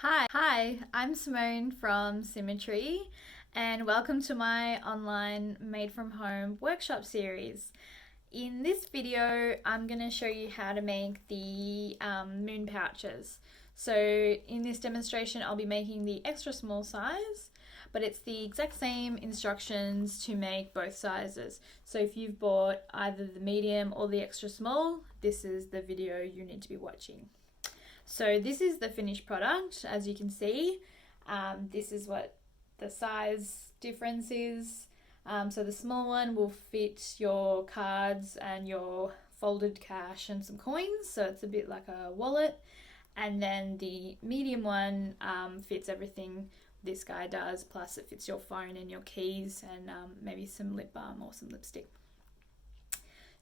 Hi, I'm Simone from Symmetry, and welcome to my online made from home workshop series. In this video, I'm going to show you how to make the moon pouches. So in this demonstration, I'll be making the extra small size, but it's the exact same instructions to make both sizes. So if you've bought either the medium or the extra small, this is the video you need to be watching. So this is the finished product, as you can see. This is what the size difference is. So the small one will fit your cards and your folded cash and some coins, so it's a bit like a wallet. And then the medium one fits everything this guy does, plus it fits your phone and your keys and maybe some lip balm or some lipstick.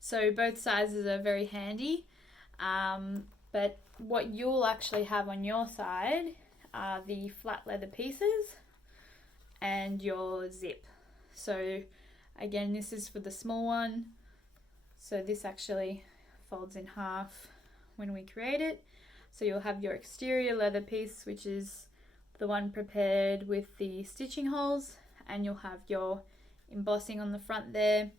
So both sizes are very handy. But what you'll actually have on your side are the flat leather pieces and your zip. So again, this is for the small one. So this actually folds in half when we create it. So you'll have your exterior leather piece, which is the one prepared with the stitching holes, and you'll have your embossing on the front there.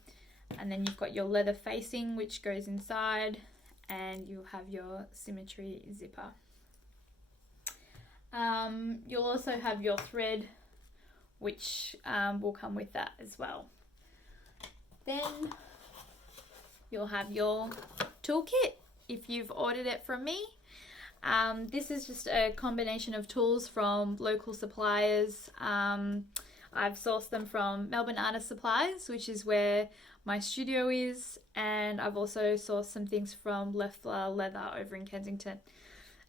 And then you've got your leather facing, which goes inside, and you'll have your Symmetry zipper. You'll also have your thread, which will come with that as well. Then you'll have your toolkit if you've ordered it from me. This is just a combination of tools from local suppliers. I've sourced them from Melbourne Artist Supplies, which is where my studio is, and I've also sourced some things from Leffler Leather over in Kensington.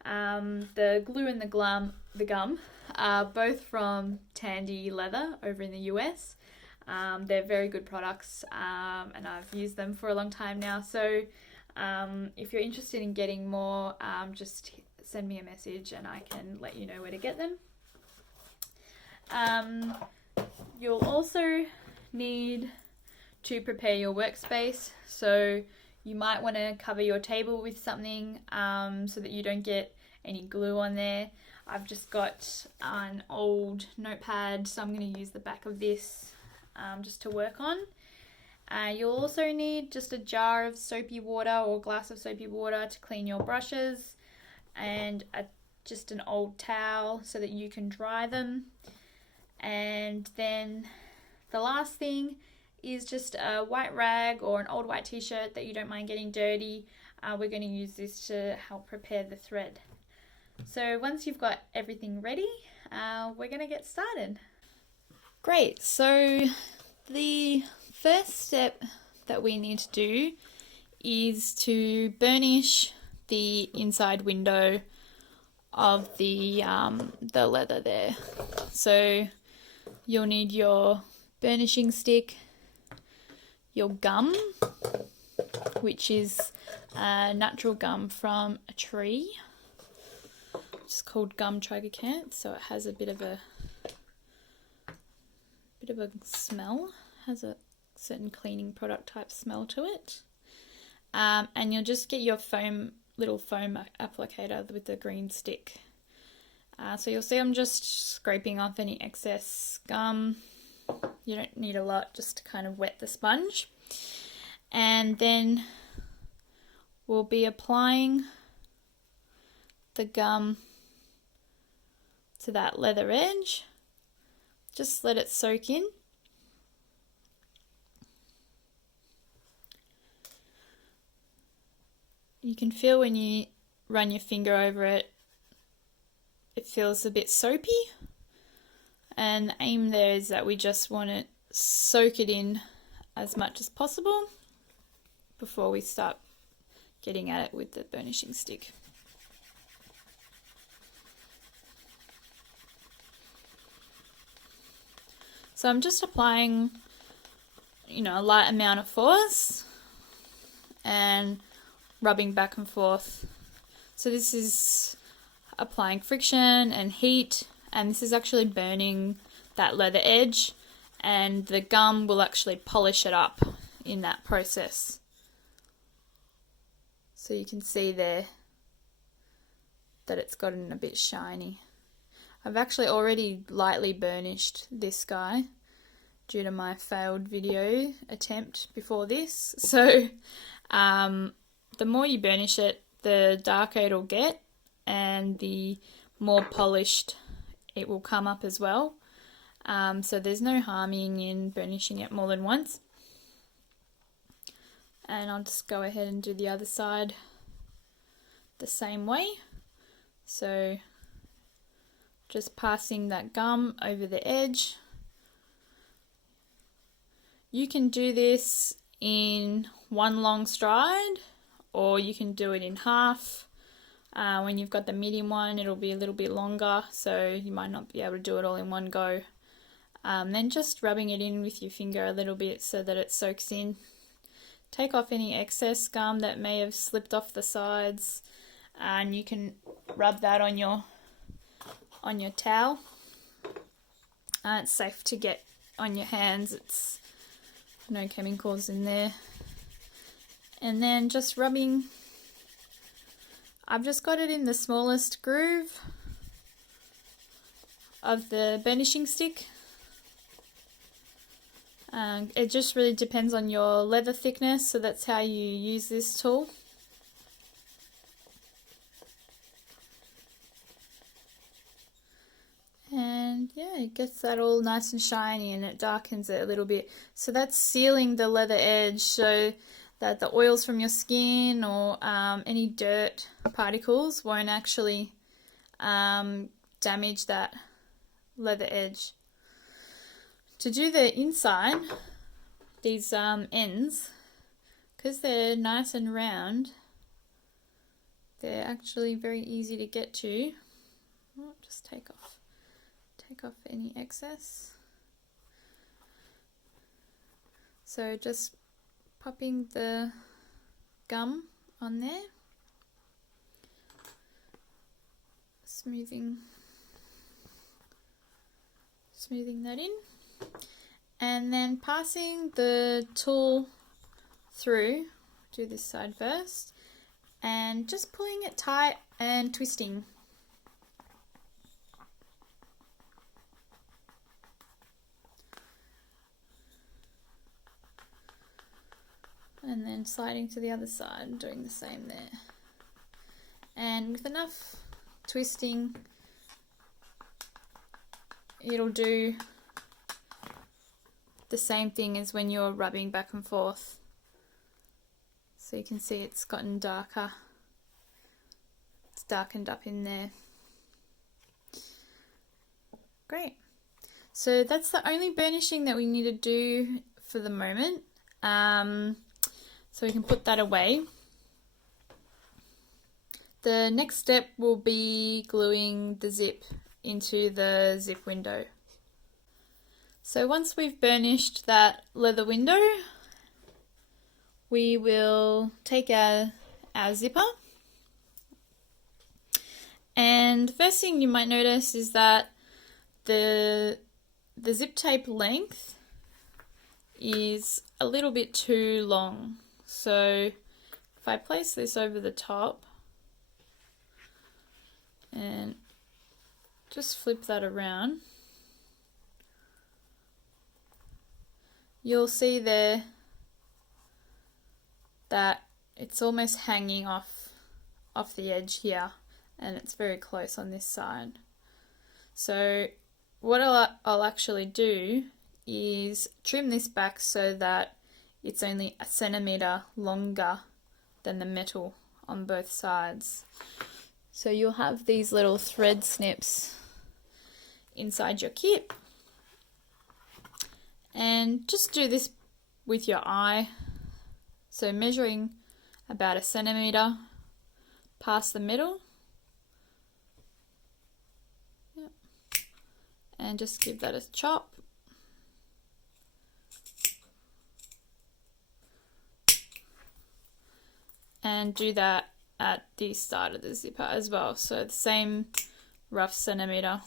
The glue and the gum are both from Tandy Leather over in the US. They're very good products, and I've used them for a long time now. So if you're interested in getting more, just send me a message and I can let you know where to get them. You'll also need to prepare your workspace, so you might want to cover your table with something so that you don't get any glue on there. I've just got an old notepad, so I'm going to use the back of this just to work on. You'll also need just a jar of soapy water or glass of soapy water to clean your brushes, and just an old towel so that you can dry them. And then the last thing is just a white rag or an old white t-shirt that you don't mind getting dirty. We're going to use this to help prepare the thread. So once you've got everything ready, we're going to get started. Great, so the first step that we need to do is to burnish the inside window of the leather there. So you'll need your burnishing stick, your gum, which is natural gum from a tree. It's called gum tragacanth, so it has a bit of a smell, has a certain cleaning product type smell to it. And you'll just get your little foam applicator with the green stick. So you'll see I'm just scraping off any excess gum. You don't need a lot, just to kind of wet the sponge. And then we'll be applying the gum to that leather edge. Just let it soak in. You can feel when you run your finger over it, it feels a bit soapy. And the aim there is that we just want to soak it in as much as possible before we start getting at it with the burnishing stick. So I'm just applying, a light amount of force and rubbing back and forth. So this is applying friction and heat, and this is actually burning that leather edge, and the gum will actually polish it up in that process. So you can see there that it's gotten a bit shiny. I've actually already lightly burnished this guy due to my failed video attempt before this. So the more you burnish it, the darker it'll get and the more polished it will come up as well. So there's no harming in burnishing it more than once. And I'll just go ahead and do the other side the same way. So just passing that gum over the edge. You can do this in one long stride, or you can do it in half. When you've got the medium one, it'll be a little bit longer, so you might not be able to do it all in one go. Then just rubbing it in with your finger a little bit so that it soaks in. Take off any excess gum that may have slipped off the sides, and you can rub that on your towel. It's safe to get on your hands. It's no chemicals in there. And then just rubbing. I've just got it in the smallest groove of the burnishing stick. It just really depends on your leather thickness, so that's how you use this tool. And yeah, it gets that all nice and shiny and it darkens it a little bit. So that's sealing the leather edge so that the oils from your skin or any dirt particles won't actually damage that leather edge. To do the inside, these ends, because they're nice and round, they're actually very easy to get to. Oh, just take off any excess. So just popping the gum on there, smoothing that in, and then passing the tool through. Do this side first, and just pulling it tight and twisting. And then sliding to the other side and doing the same there. And with enough twisting, it'll do the same thing as when you're rubbing back and forth. So you can see it's gotten darker. It's darkened up in there. Great. So that's the only burnishing that we need to do for the moment. So we can put that away. The next step will be gluing the zip into the zip window. So once we've burnished that leather window, we will take our zipper. And the first thing you might notice is that the zip tape length is a little bit too long. So if I place this over the top and just flip that around, you'll see there that it's almost hanging off the edge here, and it's very close on this side. So what I'll actually do is trim this back so that it's only 1 centimeter longer than the metal on both sides. So you'll have these little thread snips inside your kit. And just do this with your eye. So measuring about 1 centimeter past the middle. Yep. And just give that a chop. And do that at the start of the zipper as well. So the same rough centimeter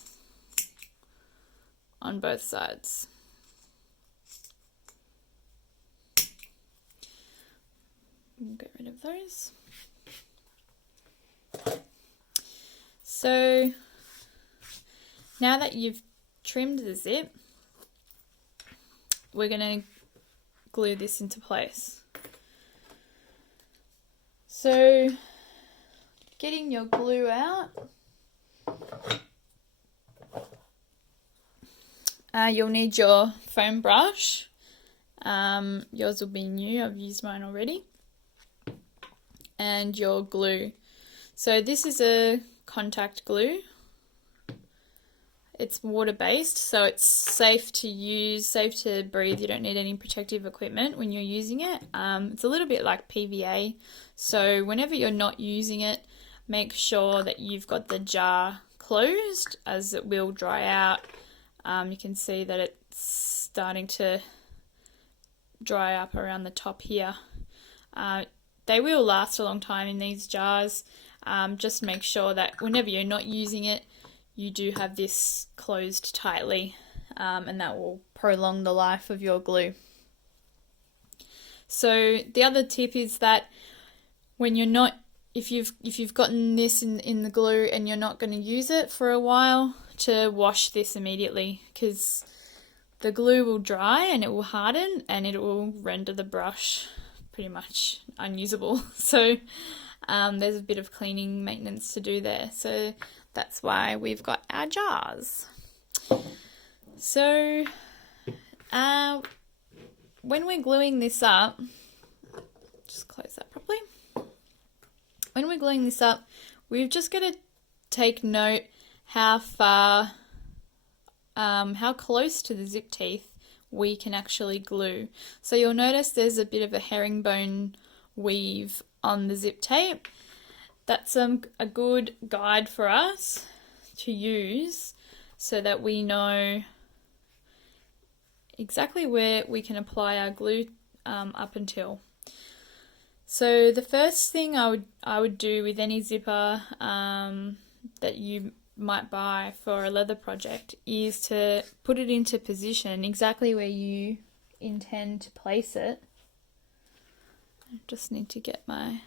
on both sides. We'll get rid of those. So Now that you've trimmed the zip, we're going to glue this into place. So, getting your glue out, you'll need your foam brush. Yours will be new, I've used mine already. And your glue. So this is a contact glue. It's water-based, so it's safe to use, safe to breathe. You don't need any protective equipment when you're using it. It's a little bit like PVA, so whenever you're not using it, make sure that you've got the jar closed, as it will dry out. You can see that it's starting to dry up around the top here. They will last a long time in these jars. Just make sure that whenever you're not using it, you do have this closed tightly, and that will prolong the life of your glue. So the other tip is that when you're not, if you've gotten this in the glue and you're not going to use it for a while, to wash this immediately, because the glue will dry and it will harden and it will render the brush pretty much unusable. So there's a bit of cleaning maintenance to do there. So that's why we've got our jars. So when we're gluing this up, just close that properly. When we're gluing this up, we've just got to take note how far, how close to the zip teeth we can actually glue. So you'll notice there's a bit of a herringbone weave on the zip tape. That's a good guide for us to use so that we know exactly where we can apply our glue up until. So the first thing I would do with any zipper that you might buy for a leather project is to put it into position exactly where you intend to place it. I just need to get my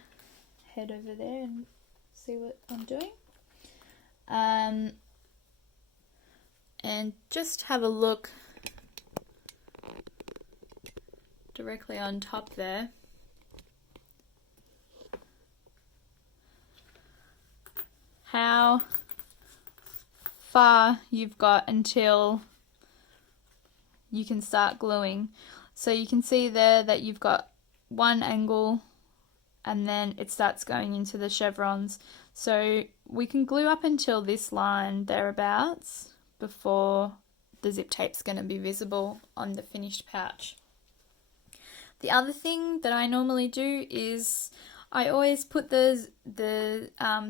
head over there and see what I'm doing. And just have a look directly on top there. How far you've got until you can start gluing. So you can see there that you've got one angle and then it starts going into the chevrons. So we can glue up until this line thereabouts before the zip tape's going to be visible on the finished pouch. The other thing that I normally do is I always put the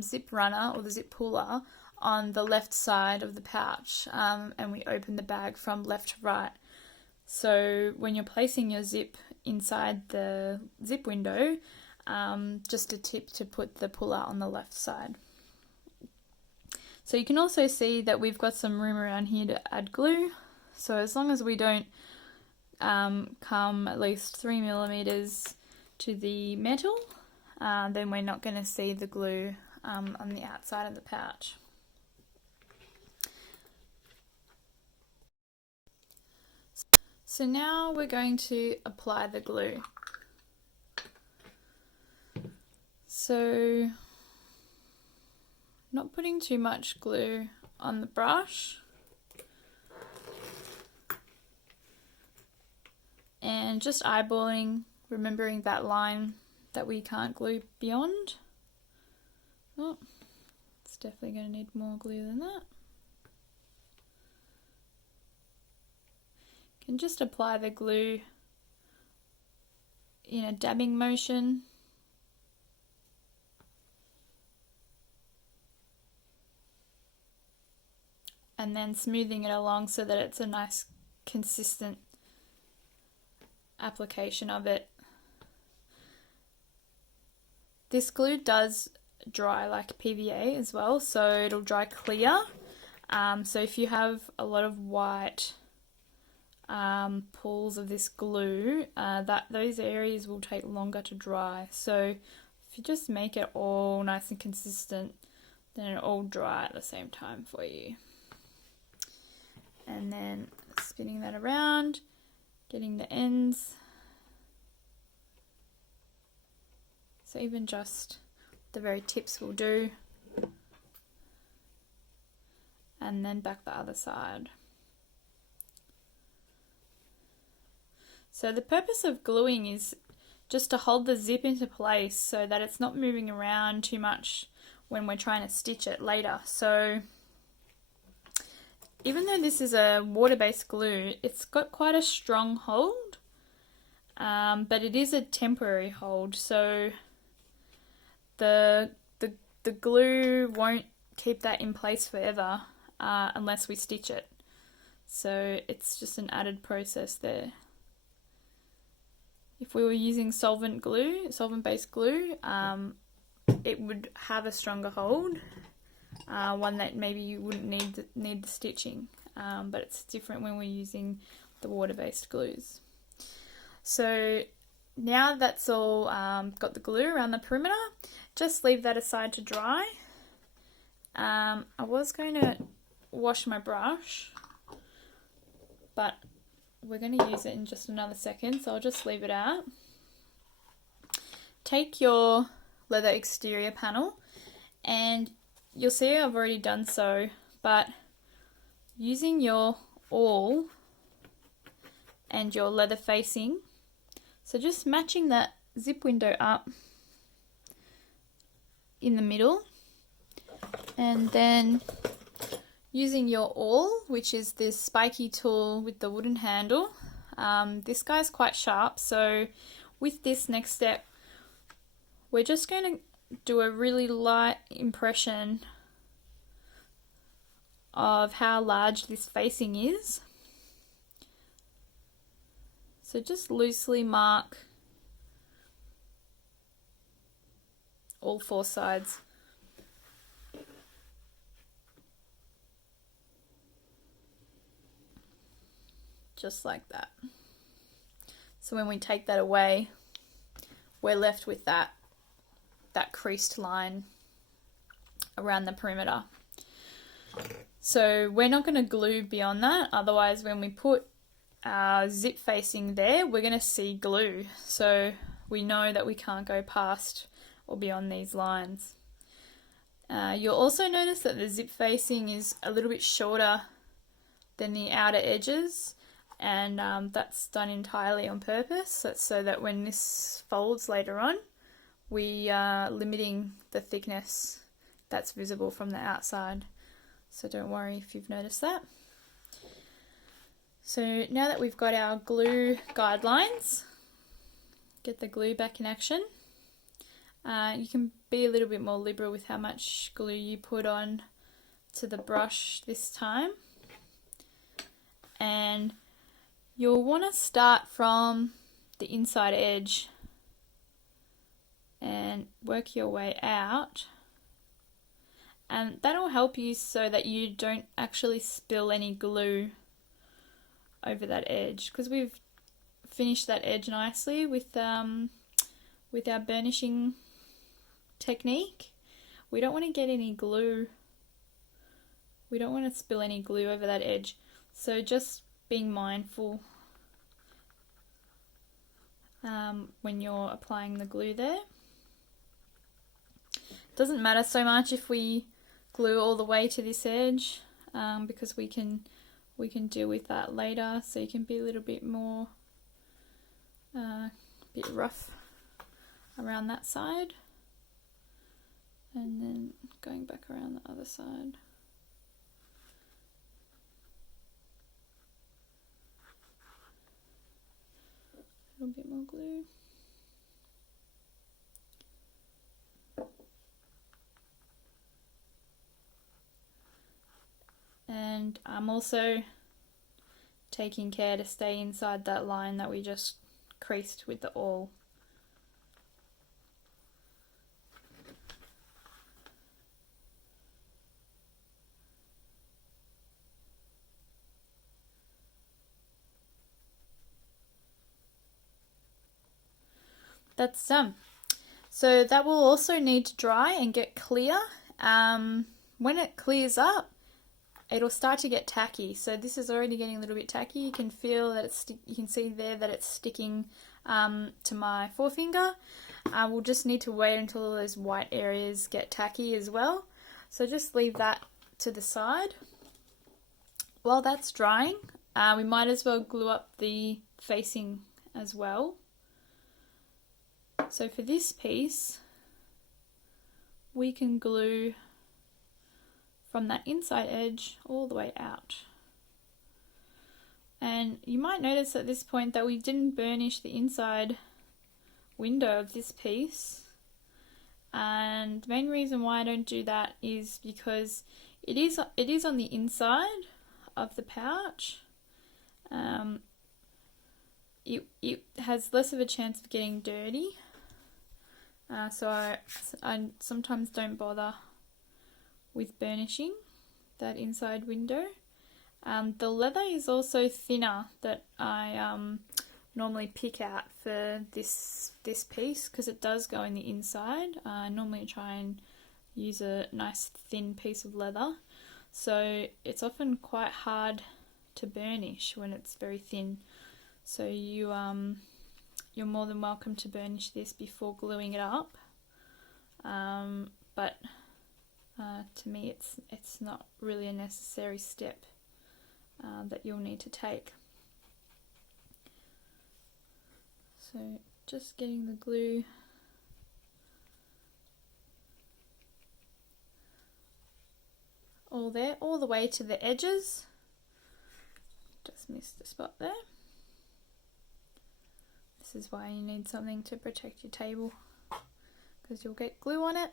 zip runner or the zip puller on the left side of the pouch, and we open the bag from left to right. So when you're placing your zip inside the zip window, just a tip to put the puller on the left side. So you can also see that we've got some room around here to add glue. So as long as we don't come at least 3 millimeters to the metal, then we're not going to see the glue on the outside of the pouch. So now we're going to apply the glue. So not putting too much glue on the brush, and just eyeballing, remembering that line that we can't glue beyond. Oh, it's definitely going to need more glue than that. Can just apply the glue in a dabbing motion. And then smoothing it along so that it's a nice consistent application of it. This glue does dry like PVA as well, so it'll dry clear. So if you have a lot of white pools of this glue, those areas will take longer to dry. So if you just make it all nice and consistent, then it'll all dry at the same time for you. and then spinning that around, getting the ends. So even just the very tips will do. And then back the other side. So the purpose of gluing is just to hold the zip into place so that it's not moving around too much when we're trying to stitch it later. So even though this is a water-based glue, it's got quite a strong hold, but it is a temporary hold, so the glue won't keep that in place forever unless we stitch it. So it's just an added process there. If we were using solvent-based glue, it would have a stronger hold, one that maybe you wouldn't need the stitching, but it's different when we're using the water-based glues. So now that's all got the glue around the perimeter, just leave that aside to dry. I was going to wash my brush, but we're going to use it in just another second, so I'll just leave it out. Take your leather exterior panel, and you'll see I've already done so, but using your awl and your leather facing, so just matching that zip window up in the middle, and then using your awl, which is this spiky tool with the wooden handle. This guy's quite sharp, so with this next step, we're just going to do a really light impression of how large this facing is. So just loosely mark all four sides. Just like that. So when we take that away, we're left with that creased line around the perimeter. So we're not going to glue beyond that, otherwise when we put our zip facing there, we're going to see glue. So we know that we can't go past or beyond these lines. You'll also notice that the zip facing is a little bit shorter than the outer edges, and that's done entirely on purpose, so that when this folds later on, we are limiting the thickness that's visible from the outside. So don't worry if you've noticed that. So now that we've got our glue guidelines, get the glue back in action. You can be a little bit more liberal with how much glue you put on to the brush this time. And you'll want to start from the inside edge and work your way out, and that'll help you so that you don't actually spill any glue over that edge, because we've finished that edge nicely with our burnishing technique. We don't want to get any glue, we don't want to spill any glue over that edge, so just being mindful when you're applying the glue there. Doesn't matter so much if we glue all the way to this edge, because we can deal with that later, so you can be a little bit more bit rough around that side, and then going back around the other side. A little bit more glue. And I'm also taking care to stay inside that line that we just creased with the awl. That's done. So that will also need to dry and get clear. When it clears up, it'll start to get tacky. So this is already getting a little bit tacky. You can feel that you can see there that it's sticking to my forefinger. We'll just need to wait until all those white areas get tacky as well. So just leave that to the side. While that's drying, we might as well glue up the facing as well. So for this piece, we can glue from that inside edge all the way out. And you might notice at this point that we didn't burnish the inside window of this piece. And the main reason why I don't do that is because it is on the inside of the pouch. It has less of a chance of getting dirty. So I sometimes don't bother with burnishing that inside window. The leather is also thinner that I normally pick out for this piece because it does go in the inside. I normally try and use a nice thin piece of leather, so it's often quite hard to burnish when it's very thin. So you're more than welcome to burnish this before gluing it up, but to me it's not really a necessary step that you'll need to take. So just getting the glue all there, all the way to the edges. Just missed the spot there. This is why you need something to protect your table, because you'll get glue on it.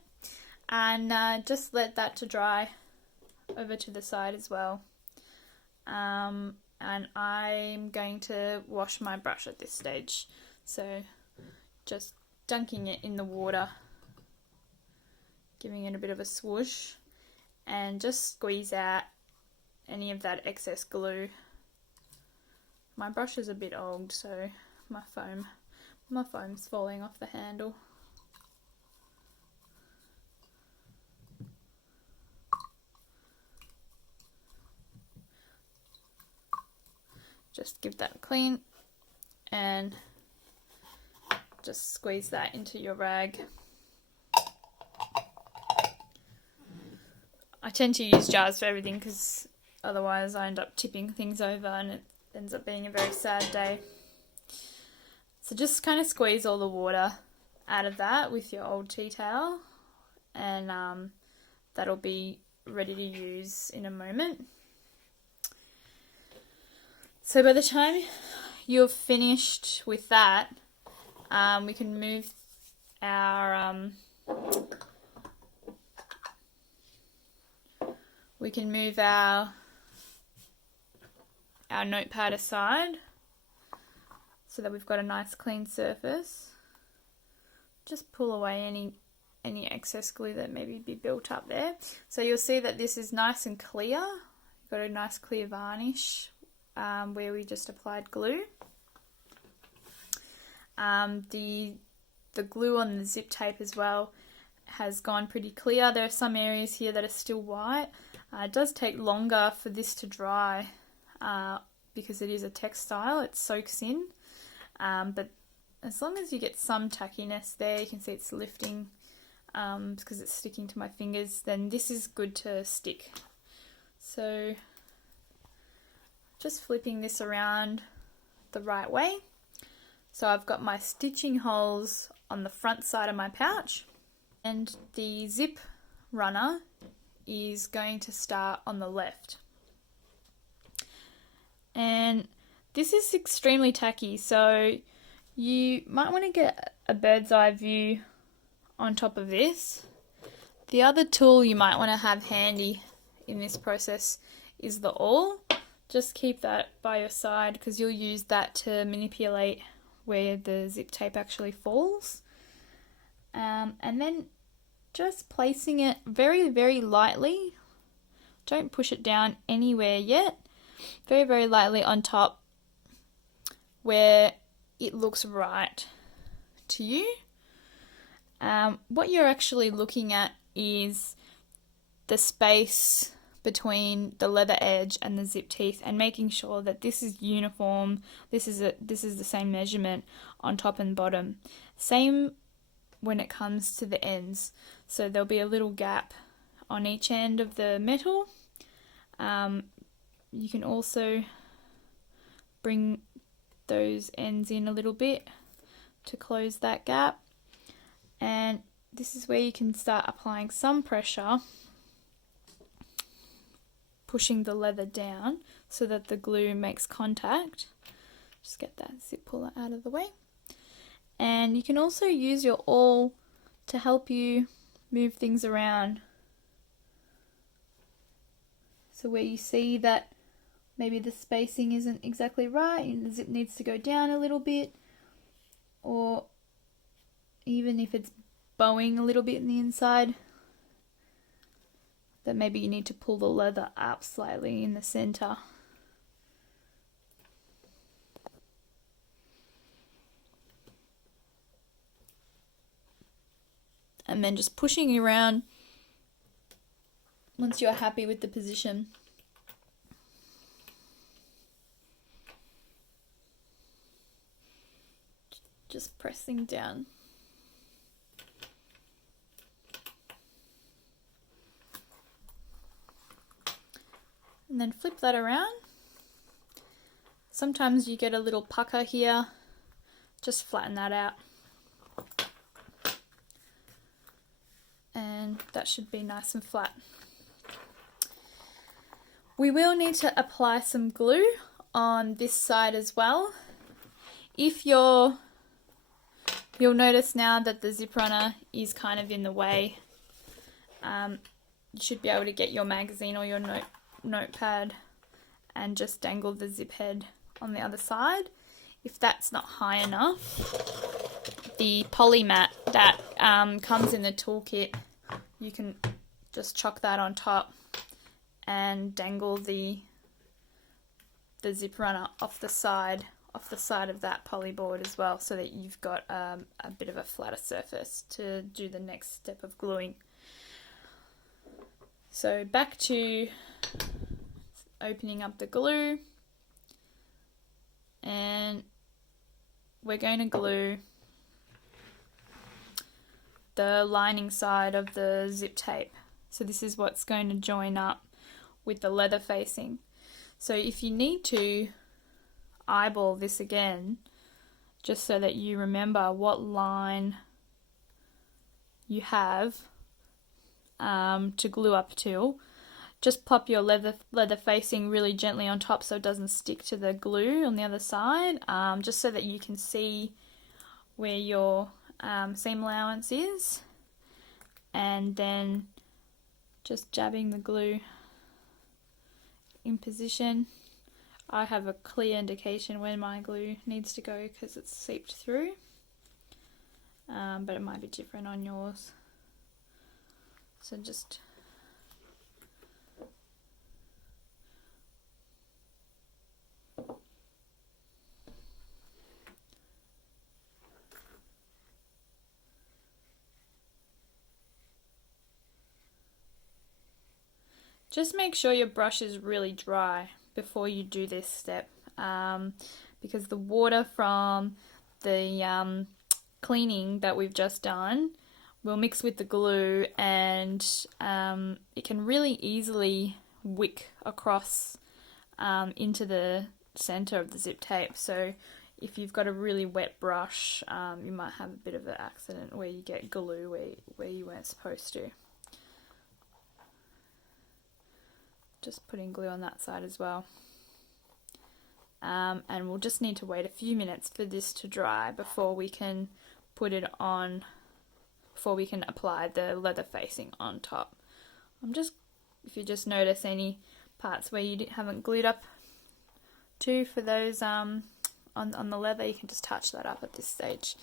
And just let that to dry over to the side as well. And I'm going to wash my brush at this stage. So just dunking it in the water, giving it a bit of a swoosh, and just squeeze out any of that excess glue. My brush is a bit old, so my foam's falling off the handle. Just give that a clean and just squeeze that into your rag. I tend to use jars for everything because otherwise I end up tipping things over and it ends up being a very sad day. So just kind of squeeze all the water out of that with your old tea towel, and that'll be ready to use in a moment. So by the time you're finished with that, we can move our notepad aside so that we've got a nice clean surface. Just pull away any excess glue that maybe be built up there. So you'll see that this is nice and clear. You've got a nice clear varnish where we just applied glue. The glue on the zip tape as well has gone pretty clear. There are some areas here that are still white. It does take longer for this to dry because it is a textile, it soaks in, but as long as you get some tackiness there, you can see it's lifting because it's sticking to my fingers, then this is good to stick. So just flipping this around the right way. So I've got my stitching holes on the front side of my pouch, and the zip runner is going to start on the left. And this is extremely tacky, so you might want to get a bird's eye view on top of this. The other tool you might want to have handy in this process is the awl. Just keep that by your side because you'll use that to manipulate where the zip tape actually falls. And then just placing it very, very lightly. Don't push it down anywhere yet. Very, very lightly on top where it looks right to you. What you're actually looking at is the space between the leather edge and the zip teeth, and making sure that this is uniform. This is the same measurement on top and bottom. Same when it comes to the ends. So there'll be a little gap on each end of the metal. You can also bring those ends in a little bit to close that gap, and this is where you can start applying some pressure, pushing the leather down so that the glue makes contact. Just get that zip puller out of the way. And you can also use your awl to help you move things around. So where you see that maybe the spacing isn't exactly right and the zip needs to go down a little bit, or even if it's bowing a little bit in the inside, that maybe you need to pull the leather up slightly in the center. And then just pushing around once you're happy with the position. Just pressing down. And then flip that around. Sometimes you get a little pucker here. Just flatten that out. And that should be nice and flat. We will need to apply some glue on this side as well. If you'll notice now that the zip runner is kind of in the way. You should be able to get your magazine or your notepad and just dangle the zip head on the other side. If that's not high enough, the poly mat that comes in the toolkit, you can just chuck that on top and dangle the zip runner off the side of that poly board as well, so that you've got a bit of a flatter surface to do the next step of gluing. So back to opening up the glue, and we're going to glue the lining side of the zip tape. So this is what's going to join up with the leather facing. So if you need to eyeball this again, just so that you remember what line you have to glue up to, just pop your leather facing really gently on top so it doesn't stick to the glue on the other side, just so that you can see where your seam allowance is, and then just jabbing the glue in position. I have a clear indication when my glue needs to go because it's seeped through, but it might be different on yours. So just make sure your brush is really dry before you do this step, because the water from the cleaning that we've just done will mix with the glue, and it can really easily wick across into the center of the zip tape. So if you've got a really wet brush, you might have a bit of an accident where you get glue where you weren't supposed to. Just putting glue on that side as well. And we'll just need to wait a few minutes for this to dry before we can put it on, before we can apply the leather facing on top. If you just notice any parts where you haven't glued up to for those on the leather, you can just touch that up at this stage.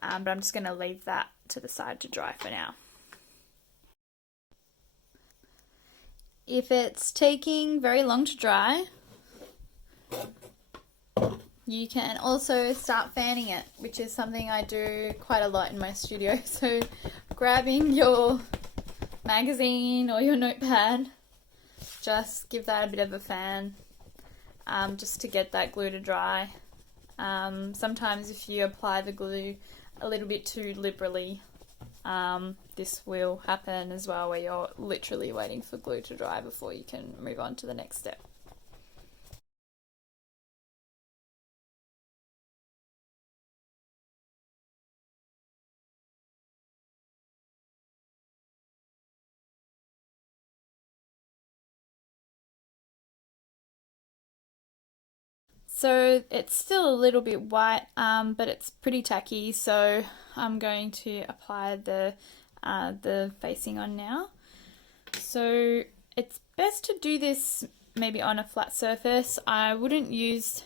But I'm just going to leave that to the side to dry for now. If it's taking very long to dry, you can also start fanning it, which is something I do quite a lot in my studio. So grabbing your magazine or your notepad, just give that a bit of a fan, just to get that glue to dry. Sometimes if you apply the glue a little bit too liberally, this will happen as well, where you're literally waiting for glue to dry before you can move on to the next step. So it's still a little bit white, but it's pretty tacky, so I'm going to apply the facing on now. So it's best to do this maybe on a flat surface. I wouldn't use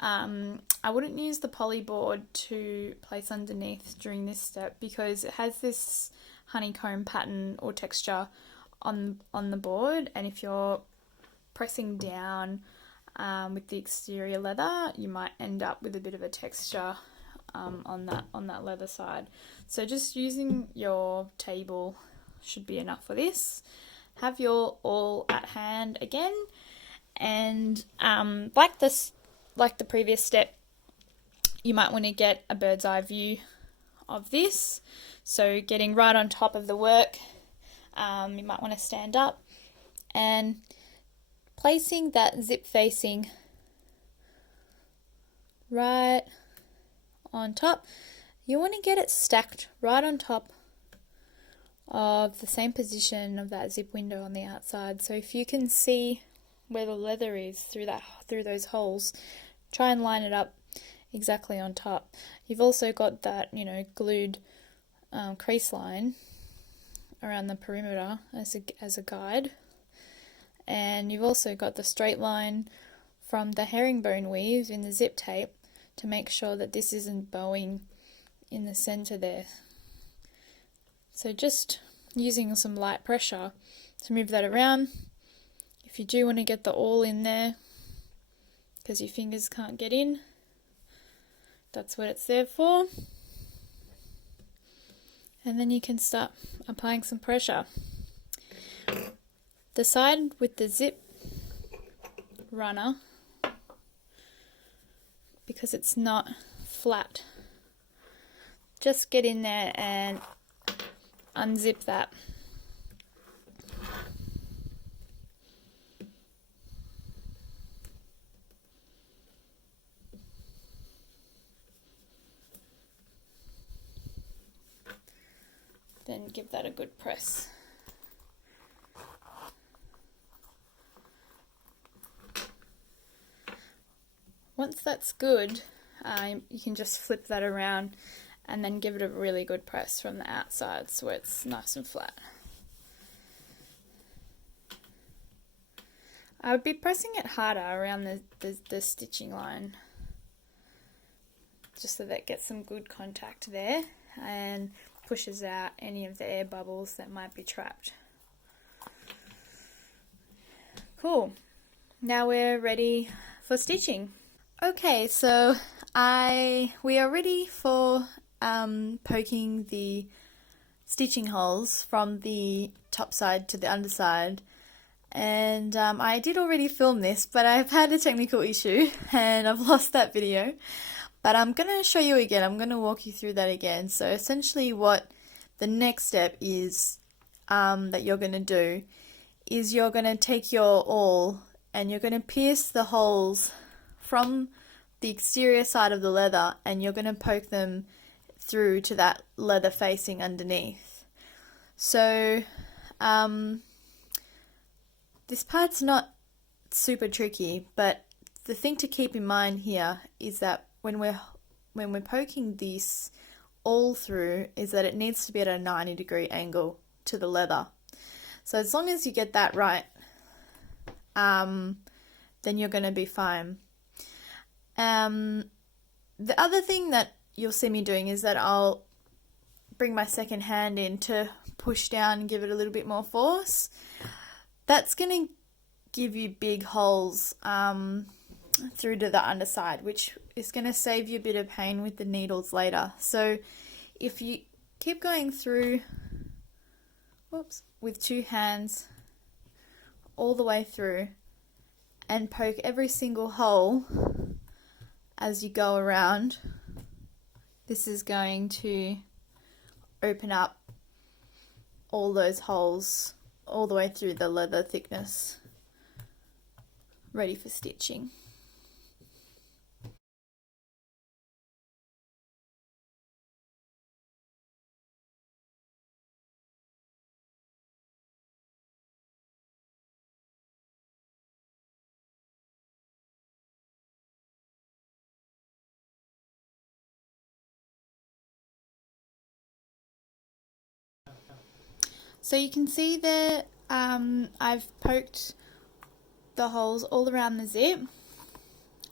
the poly board to place underneath during this step, because it has this honeycomb pattern or texture on the board, and if you're pressing down with the exterior leather, you might end up with a bit of a texture on that leather side. So just using your table should be enough for this. Have your awl at hand again, and like the previous step, you might want to get a bird's eye view of this. So getting right on top of the work, you might want to stand up and placing that zip facing right on top. You want to get it stacked right on top of the same position of that zip window on the outside. So if you can see where the leather is through those holes, try and line it up exactly on top. You've also got that, glued crease line around the perimeter as a guide. And you've also got the straight line from the herringbone weave in the zip tape to make sure that this isn't bowing in the center there. So just using some light pressure to move that around. If you do want to get the awl in there because your fingers can't get in, that's what it's there for. And then you can start applying some pressure. The side with the zip runner, because it's not flat, just get in there and unzip that. Then give that a good press. Once that's good, you can just flip that around and then give it a really good press from the outside so it's nice and flat. I would be pressing it harder around the stitching line, just so that it gets some good contact there and pushes out any of the air bubbles that might be trapped. Cool. Now we're ready for stitching. Okay, so we are ready for poking the stitching holes from the top side to the underside, and I did already film this, but I've had a technical issue and I've lost that video, but I'm going to show you again. I'm going to walk you through that again. So essentially what the next step is that you're going to do is you're going to take your awl and you're going to pierce the holes from the exterior side of the leather, and you're going to poke them through to that leather facing underneath. So this part's not super tricky, but the thing to keep in mind here is that when we're poking this all through, is that it needs to be at a 90-degree angle to the leather. So as long as you get that right, then you're going to be fine. The other thing that you'll see me doing is that I'll bring my second hand in to push down and give it a little bit more force. That's going to give you big holes through to the underside, which is going to save you a bit of pain with the needles later. So if you keep going through with two hands all the way through and poke every single hole as you go around. This is going to open up all those holes all the way through the leather thickness, ready for stitching. So you can see there I've poked the holes all around the zip,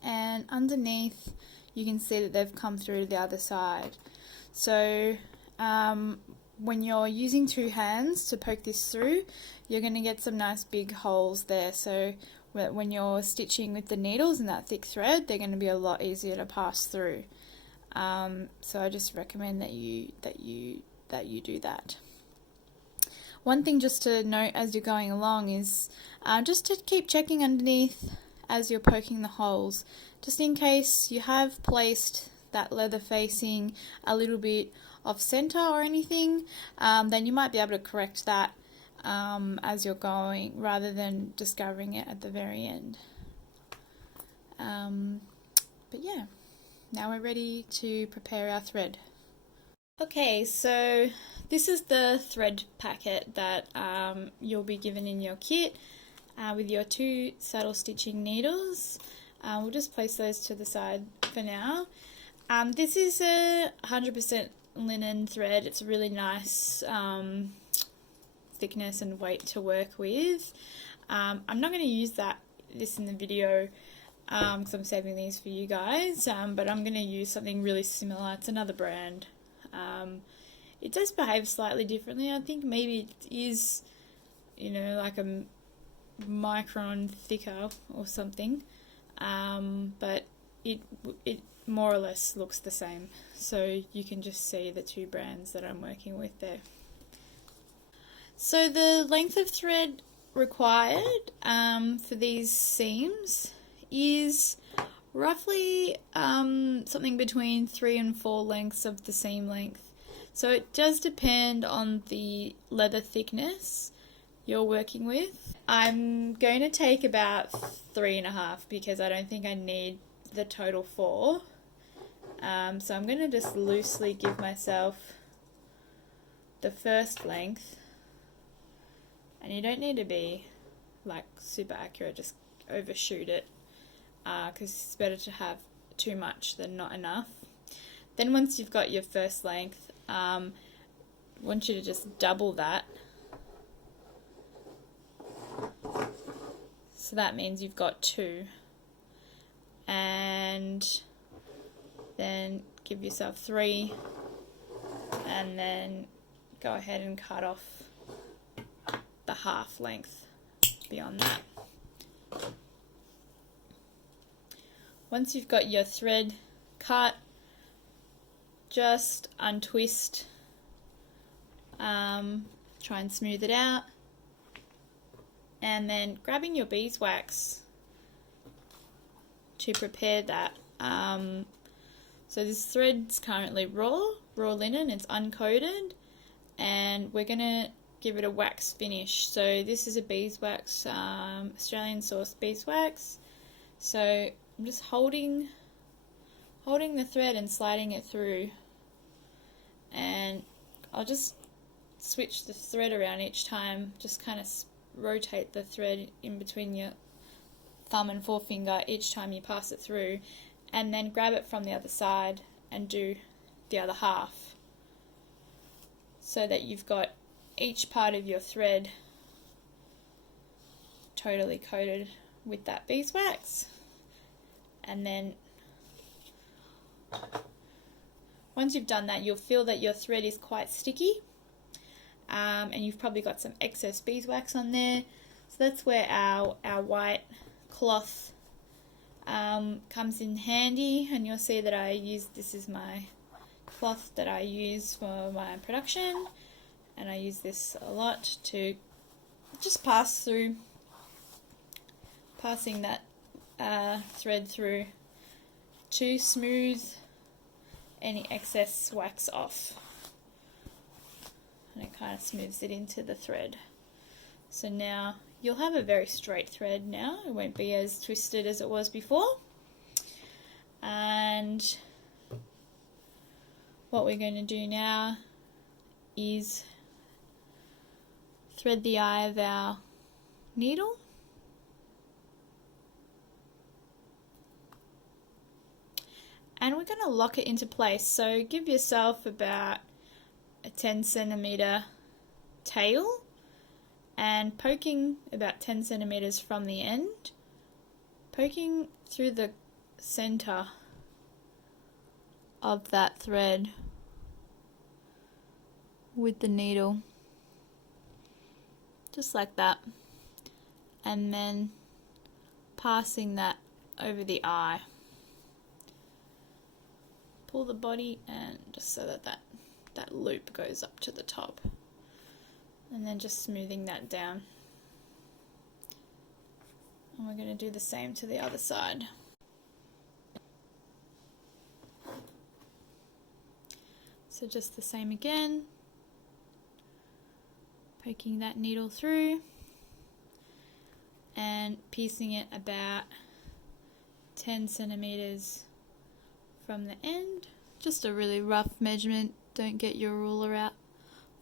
and underneath you can see that they've come through to the other side. So when you're using two hands to poke this through, you're going to get some nice big holes there. So when you're stitching with the needles and that thick thread, they're going to be a lot easier to pass through. So I just recommend that you do that. One thing just to note as you're going along is just to keep checking underneath as you're poking the holes, just in case you have placed that leather facing a little bit off center or anything, then you might be able to correct that as you're going, rather than discovering it at the very end. But yeah, now we're ready to prepare our thread. Okay, so this is the thread packet that you'll be given in your kit with your 2 saddle stitching needles. We'll just place those to the side for now. This is a 100% linen thread. It's a really nice thickness and weight to work with. I'm not going to use this in the video because I'm saving these for you guys, but I'm going to use something really similar. It's another brand. It does behave slightly differently. I think maybe it is, like a micron thicker or something, but it more or less looks the same. So you can just see the 2 brands that I'm working with there. So the length of thread required for these seams is roughly something between 3 and 4 lengths of the seam length. So it does depend on the leather thickness you're working with. I'm going to take about 3.5 because I don't think I need the total 4. So I'm going to just loosely give myself the first length, and you don't need to be like super accurate, just overshoot it, because it's better to have too much than not enough. Then once you've got your first length, I want you to just double that. So that means you've got 2. And then give yourself 3. And then go ahead and cut off the half length beyond that. Once you've got your thread cut, just untwist, try and smooth it out, and then grabbing your beeswax to prepare that. So this thread's currently raw linen, it's uncoated, and we're going to give it a wax finish. So this is a beeswax, Australian sourced beeswax. So I'm just holding the thread and sliding it through, and I'll just switch the thread around each time, just kind of rotate the thread in between your thumb and forefinger each time you pass it through, and then grab it from the other side and do the other half, so that you've got each part of your thread totally coated with that beeswax. And then once you've done that, you'll feel that your thread is quite sticky, and you've probably got some excess beeswax on there. So that's where our white cloth comes in handy, and you'll see that this is my cloth that I use for my production, and I use this a lot to just pass through passing that thread through to smooth any excess wax off, and it kind of smooths it into the thread. So now you'll have a very straight thread now. It won't be as twisted as it was before. And what we're going to do now is thread the eye of our needle. And we're going to lock it into place. So give yourself about a 10 centimeter tail, and poking about 10 centimeters from the end, poking through the center of that thread with the needle, just like that, and then passing that over the eye. Pull the body, and just so that that loop goes up to the top, and then just smoothing that down. And we're going to do the same to the other side. So just the same again, poking that needle through and piecing it about 10 centimeters from the end. Just a really rough measurement, don't get your ruler out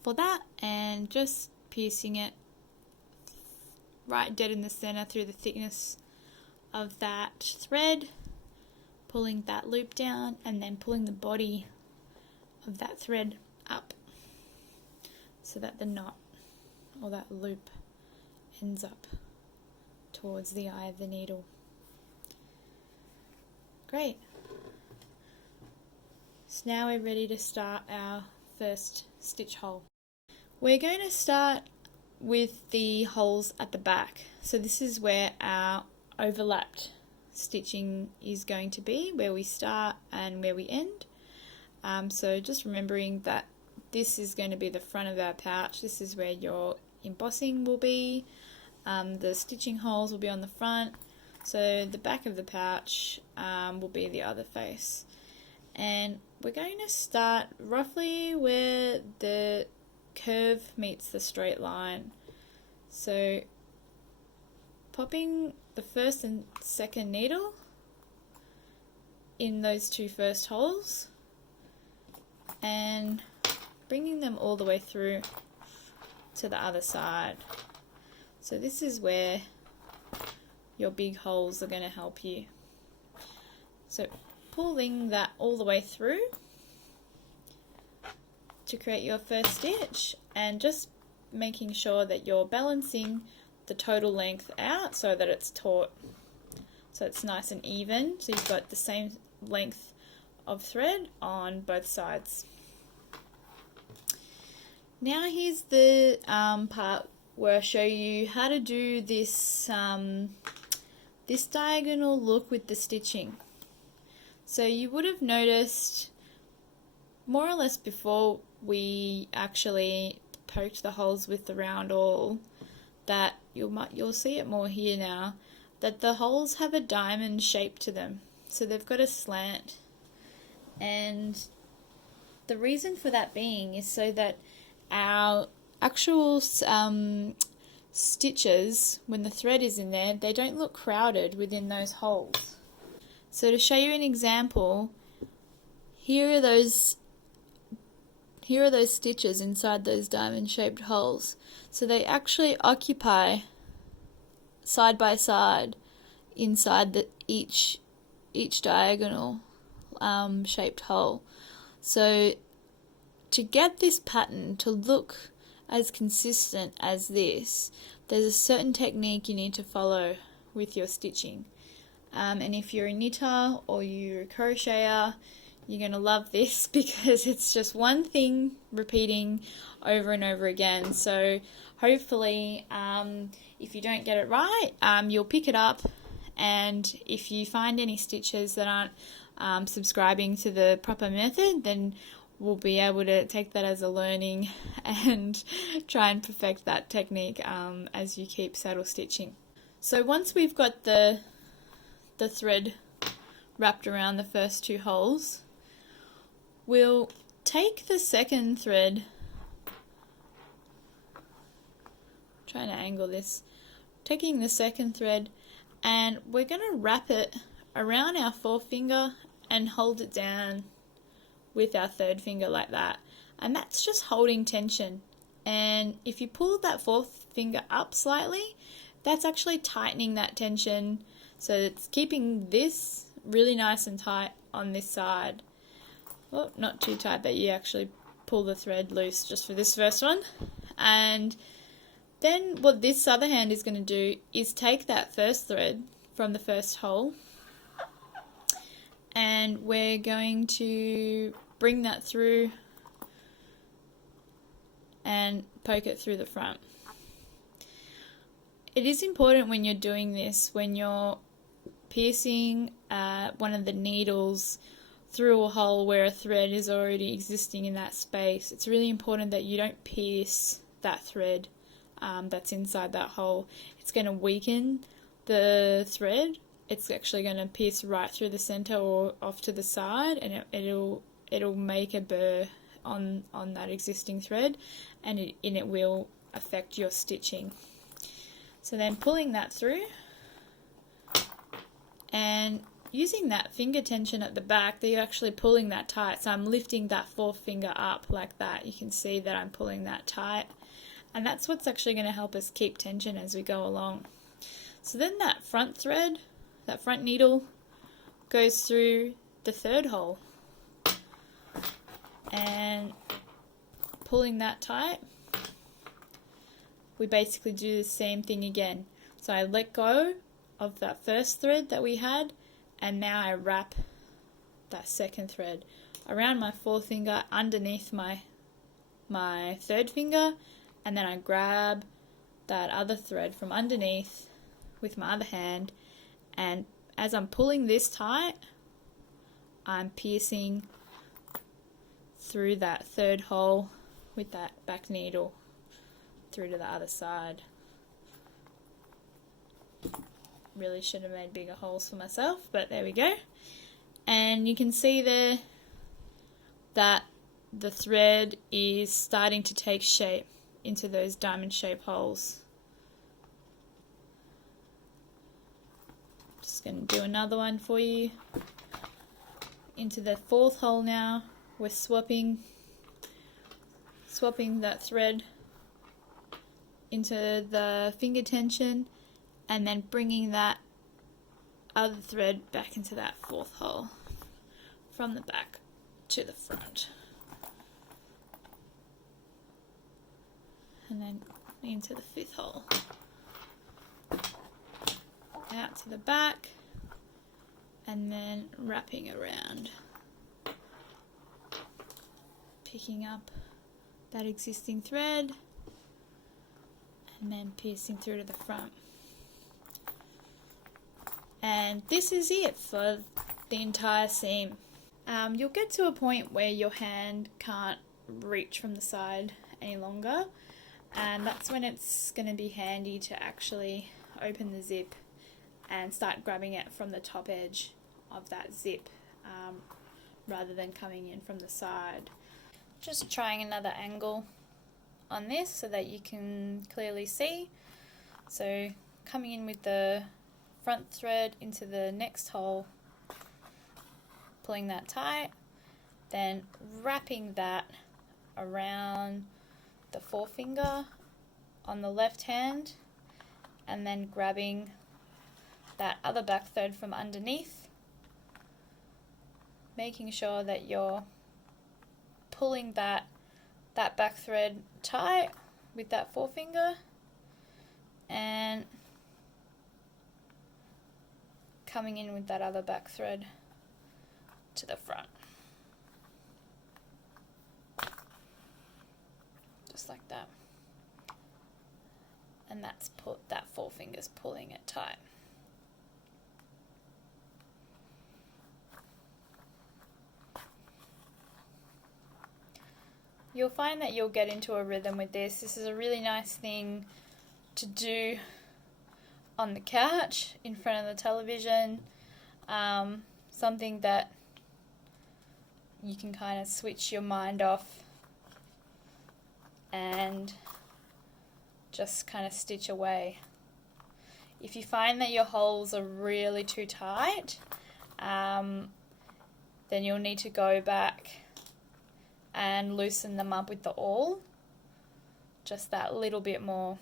for that, and just piecing it right dead in the center through the thickness of that thread, pulling that loop down, and then pulling the body of that thread up so that the knot or that loop ends up towards the eye of the needle. Great. So now we're ready to start our first stitch hole. We're going to start with the holes at the back. So this is where our overlapped stitching is going to be, where we start and where we end. So just remembering that this is going to be the front of our pouch. This is where your embossing will be. The stitching holes will be on the front. So the back of the pouch will be the other face. And we're going to start roughly where the curve meets the straight line. So popping the first and second needle in those two first holes and bringing them all the way through to the other side. So this is where your big holes are going to help you. So pulling that all the way through to create your first stitch, and just making sure that you're balancing the total length out so that it's taut, so it's nice and even, so you've got the same length of thread on both sides. Now here's the part where I show you how to do this this diagonal look with the stitching. So you would have noticed more or less before we actually poked the holes with the round awl that you'll see it more here now, that the holes have a diamond shape to them. So they've got a slant, and the reason for that being is so that our actual stitches, when the thread is in there, they don't look crowded within those holes. So to show you an example, here are those stitches inside those diamond shaped holes. So they actually occupy side by side inside each diagonal shaped hole. So to get this pattern to look as consistent as this, there's a certain technique you need to follow with your stitching. And if you're a knitter or you're a crocheter, you're going to love this, because it's just one thing repeating over and over again. So hopefully if you don't get it right, you'll pick it up, and if you find any stitches that aren't subscribing to the proper method, then we'll be able to take that as a learning and try and perfect that technique as you keep saddle stitching. So once we've got the thread wrapped around the first two holes, we'll take the second thread, trying to angle this, taking the second thread, and we're going to wrap it around our forefinger and hold it down with our third finger like that. And that's just holding tension. And if you pull that fourth finger up slightly, that's actually tightening that tension, so it's keeping this really nice and tight on this side. Well, not too tight that you actually pull the thread loose just for this first one. And then what this other hand is going to do is take that first thread from the first hole, and we're going to bring that through and poke it through the front. It is important when you're doing this, when you're piercing one of the needles through a hole where a thread is already existing in that space, it's really important that you don't pierce that thread that's inside that hole. It's going to weaken the thread. It's actually going to pierce right through the center or off to the side, and it'll make a burr on that existing thread, and it will affect your stitching. So then pulling that through and using that finger tension at the back, that you're actually pulling that tight. So I'm lifting that fourth finger up like that. You can see that I'm pulling that tight, and that's what's actually going to help us keep tension as we go along. So then that front thread, that front needle, goes through the third hole, and pulling that tight, we basically do the same thing again. So I let go of that first thread that we had, and now I wrap that second thread around my forefinger underneath my third finger, and then I grab that other thread from underneath with my other hand, and as I'm pulling this tight, I'm piercing through that third hole with that back needle through to the other side. Really should have made bigger holes for myself, but there we go. And you can see there that the thread is starting to take shape into those diamond shaped holes. Just going to do another one for you. Into the fourth hole now, we're swapping that thread into the finger tension, and then bringing that other thread back into that fourth hole from the back to the front, and then into the fifth hole, out to the back, and then wrapping around, picking up that existing thread and then piercing through to the front. And this is it for the entire seam. You'll get to a point where your hand can't reach from the side any longer, and that's when it's going to be handy to actually open the zip and start grabbing it from the top edge of that zip rather than coming in from the side. Just trying another angle on this so that you can clearly see. So coming in with the front thread into the next hole, pulling that tight, then wrapping that around the forefinger on the left hand, and then grabbing that other back thread from underneath, making sure that you're pulling that back thread tight with that forefinger, and coming in with that other back thread to the front, just like that, and that forefinger's pulling it tight. You'll find that you'll get into a rhythm with this. This is a really nice thing to do on the couch in front of the television, something that you can kind of switch your mind off and just kind of stitch away. If you find that your holes are really too tight, then you'll need to go back and loosen them up with the awl, just that little bit more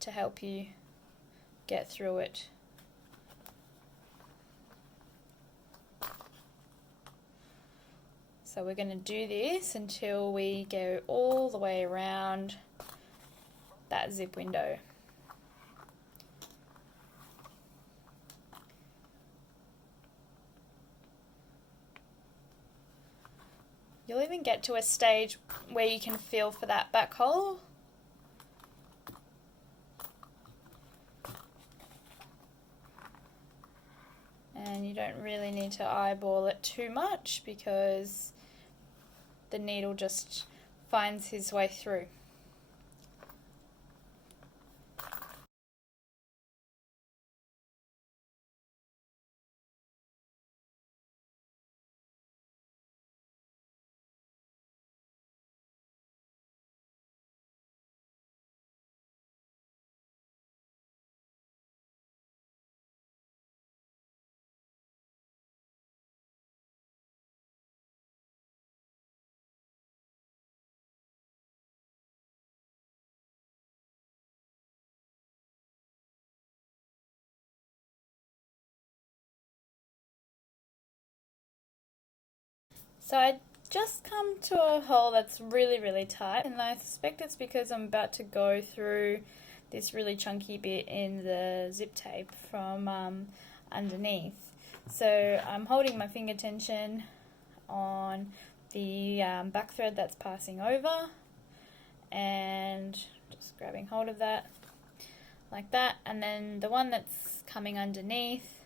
to help you get through it. So we're going to do this until we go all the way around that zip window. You'll even get to a stage where you can feel for that back hole. And you don't really need to eyeball it too much because the needle just finds his way through. So I just come to a hole that's really tight, and I suspect it's because I'm about to go through this really chunky bit in the zip tape from underneath. So I'm holding my finger tension on the back thread that's passing over and just grabbing hold of that like that, and then the one that's coming underneath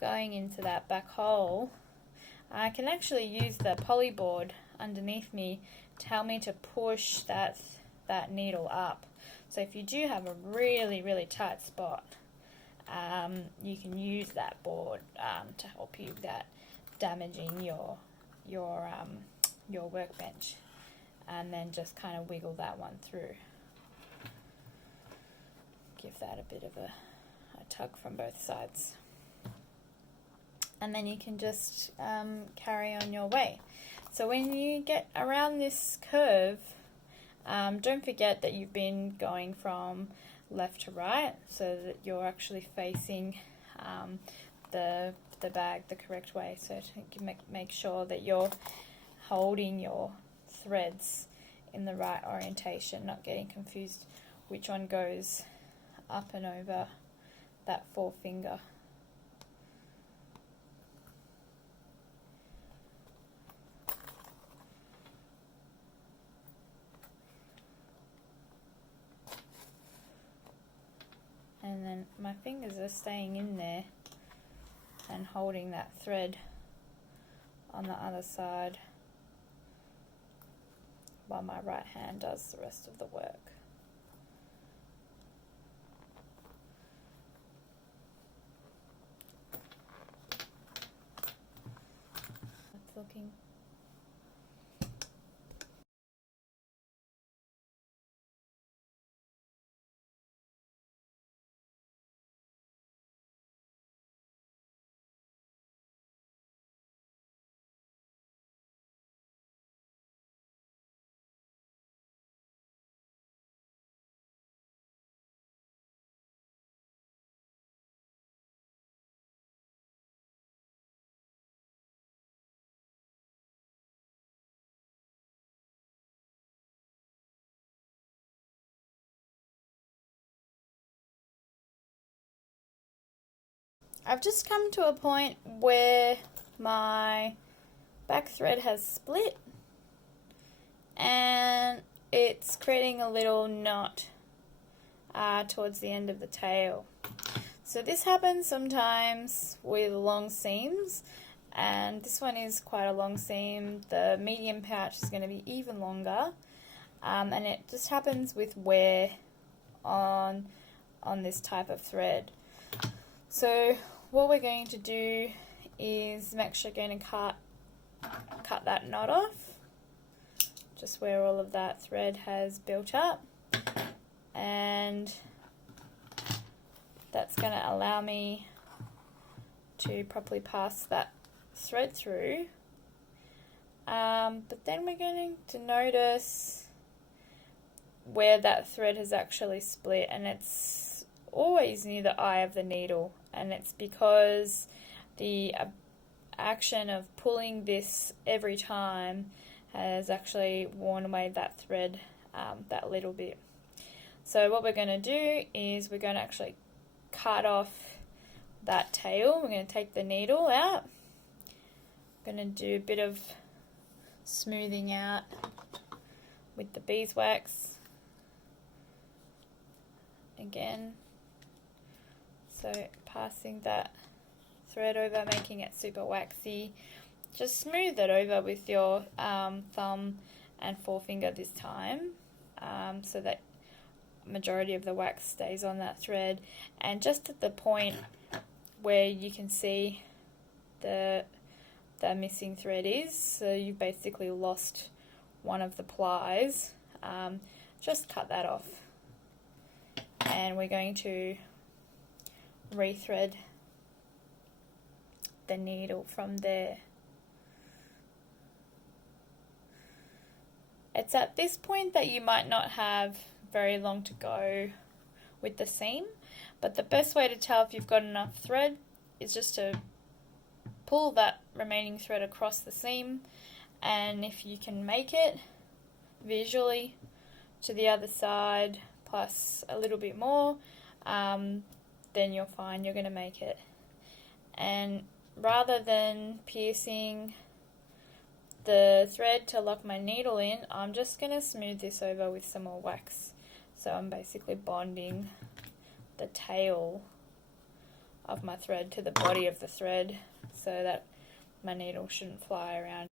going into that back hole. I can actually use the poly board underneath me to help me to push that needle up. So if you do have a really tight spot, you can use that board to help you without damaging your workbench, and then just kind of wiggle that one through. Give that a bit of a tug from both sides. And then you can just carry on your way. So when you get around this curve, don't forget that you've been going from left to right, so that you're actually facing the bag the correct way. So to make sure that you're holding your threads in the right orientation, not getting confused which one goes up and over that forefinger. And then my fingers are staying in there and holding that thread on the other side while my right hand does the rest of the work. That's looking I've just come to a point where my back thread has split and it's creating a little knot towards the end of the tail. So this happens sometimes with long seams, and this one is quite a long seam. The medium pouch is going to be even longer, and it just happens with wear on this type of thread. So what we're going to do is I'm actually going to cut that knot off, just where all of that thread has built up, and that's going to allow me to properly pass that thread through. But then we're going to notice where that thread has actually split, and it's always near the eye of the needle, and it's because the action of pulling this every time has actually worn away that thread that little bit. So what we're going to do is we're going to actually cut off that tail. We're going to take the needle out. I'm going to do a bit of smoothing out with the beeswax again. So passing that thread over, making it super waxy. Just smooth it over with your thumb and forefinger this time, so that majority of the wax stays on that thread. And just at the point where you can see the missing thread is, so you've basically lost one of the plies, just cut that off, and we're going to rethread the needle from there. It's at this point that you might not have very long to go with the seam, but the best way to tell if you've got enough thread is just to pull that remaining thread across the seam, and if you can make it visually to the other side plus a little bit more, then you're fine, you're going to make it. And rather than piercing the thread to lock my needle in, I'm just going to smooth this over with some more wax. So I'm basically bonding the tail of my thread to the body of the thread so that my needle shouldn't fly around.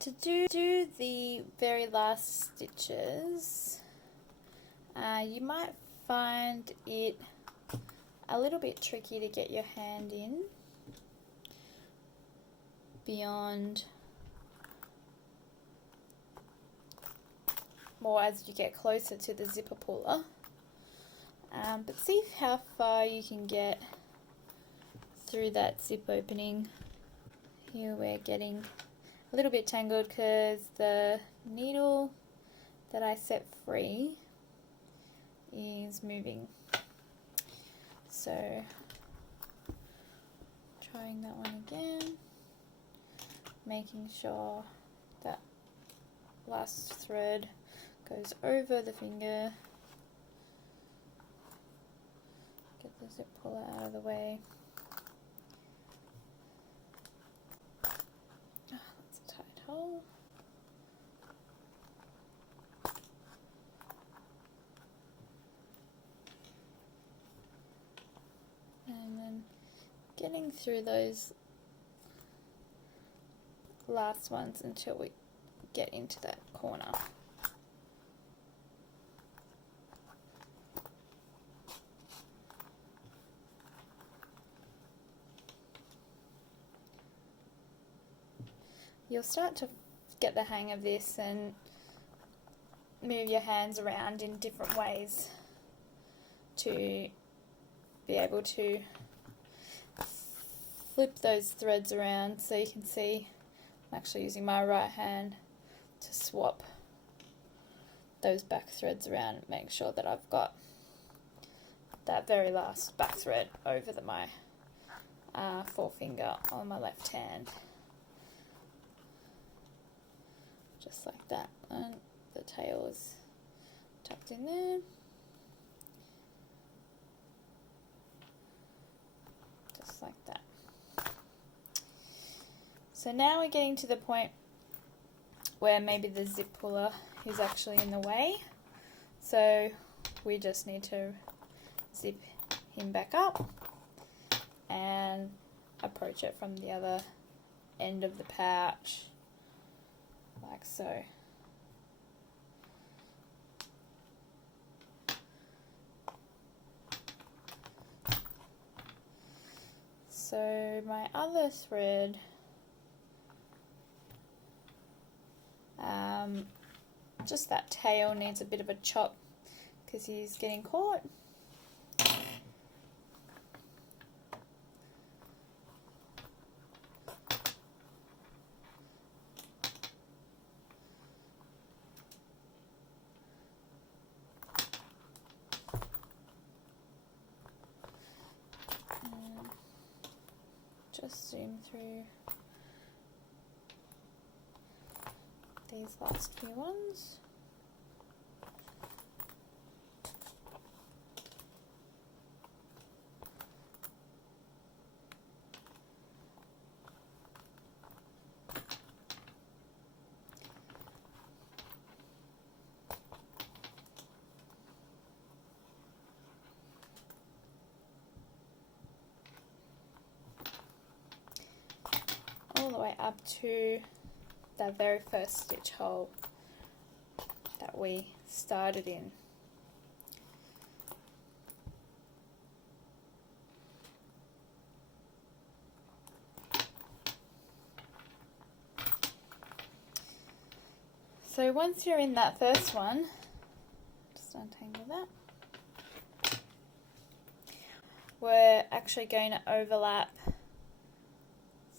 To do the very last stitches, you might find it a little bit tricky to get your hand in beyond, more as you get closer to the zipper puller, but see how far you can get through that zip opening. Here we're getting a little bit tangled because the needle that I set free is moving. So trying that one again, making sure that last thread goes over the finger. Get the zip puller out of the way. Hole. And then getting through those last ones until we get into that corner. You'll start to get the hang of this and move your hands around in different ways to be able to flip those threads around. So you can see I'm actually using my right hand to swap those back threads around, make sure that I've got that very last back thread over my forefinger on my left hand, just like that, and the tail is tucked in there, just like that. So now we're getting to the point where maybe the zip puller is actually in the way, so we just need to zip him back up and approach it from the other end of the pouch, like so. So my other thread, just that tail needs a bit of a chop because he's getting caught. Just zoom through these last few ones. All the way up to that very first stitch hole that we started in. So once you're in that first one, just untangle that, we're actually going to overlap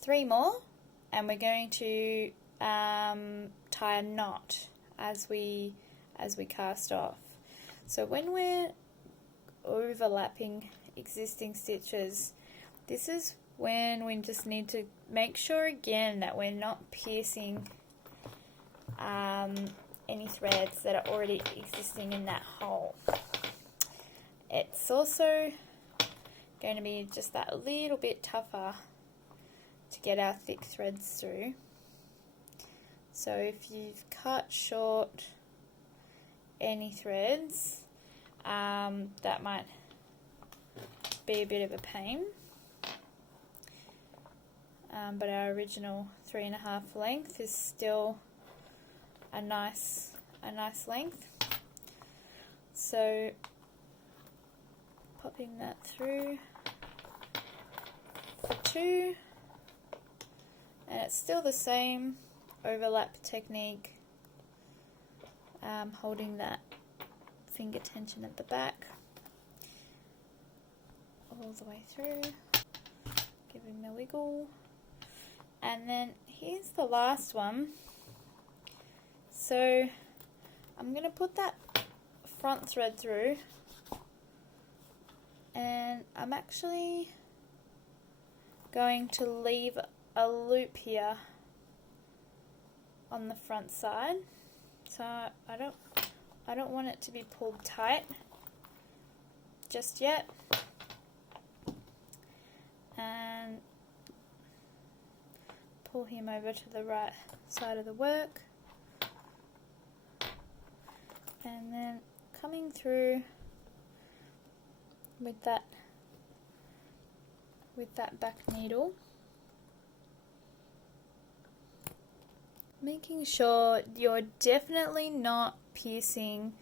3 more, and we're going to tie a knot as we cast off. So when we're overlapping existing stitches, this is when we just need to make sure again that we're not piercing any threads that are already existing in that hole. It's also going to be just that little bit tougher to get our thick threads through. So if you've cut short any threads, that might be a bit of a pain. But our original 3.5 length is still a nice length. So popping that through for 2, and it's still the same overlap technique, holding that finger tension at the back all the way through, giving the wiggle, and then here's the last one. So I'm going to put that front thread through, and I'm actually going to leave a loop here on the front side. So I don't want it to be pulled tight just yet, and pull him over to the right side of the work, and then coming through with that back needle, making sure you're definitely not piercing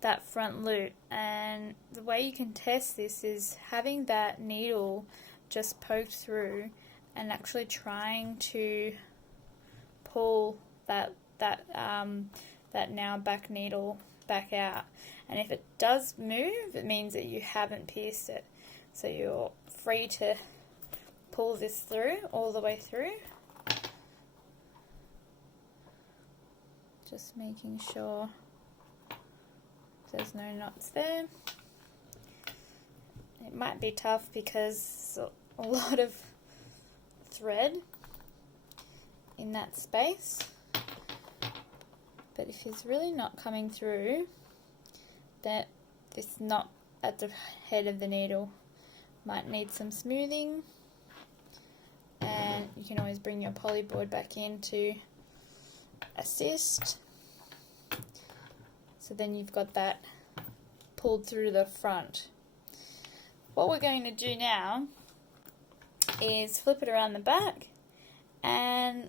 that front loop. And the way you can test this is having that needle just poked through and actually trying to pull that now back needle back out. And if it does move, it means that you haven't pierced it. So you're free to pull this through all the way through. Just making sure there's no knots there. It might be tough because a lot of thread in that space, but if it's really not coming through, that this knot at the head of the needle might need some smoothing, and you can always bring your poly board back in to assist. So then you've got that pulled through the front. What we're going to do now is flip it around the back, and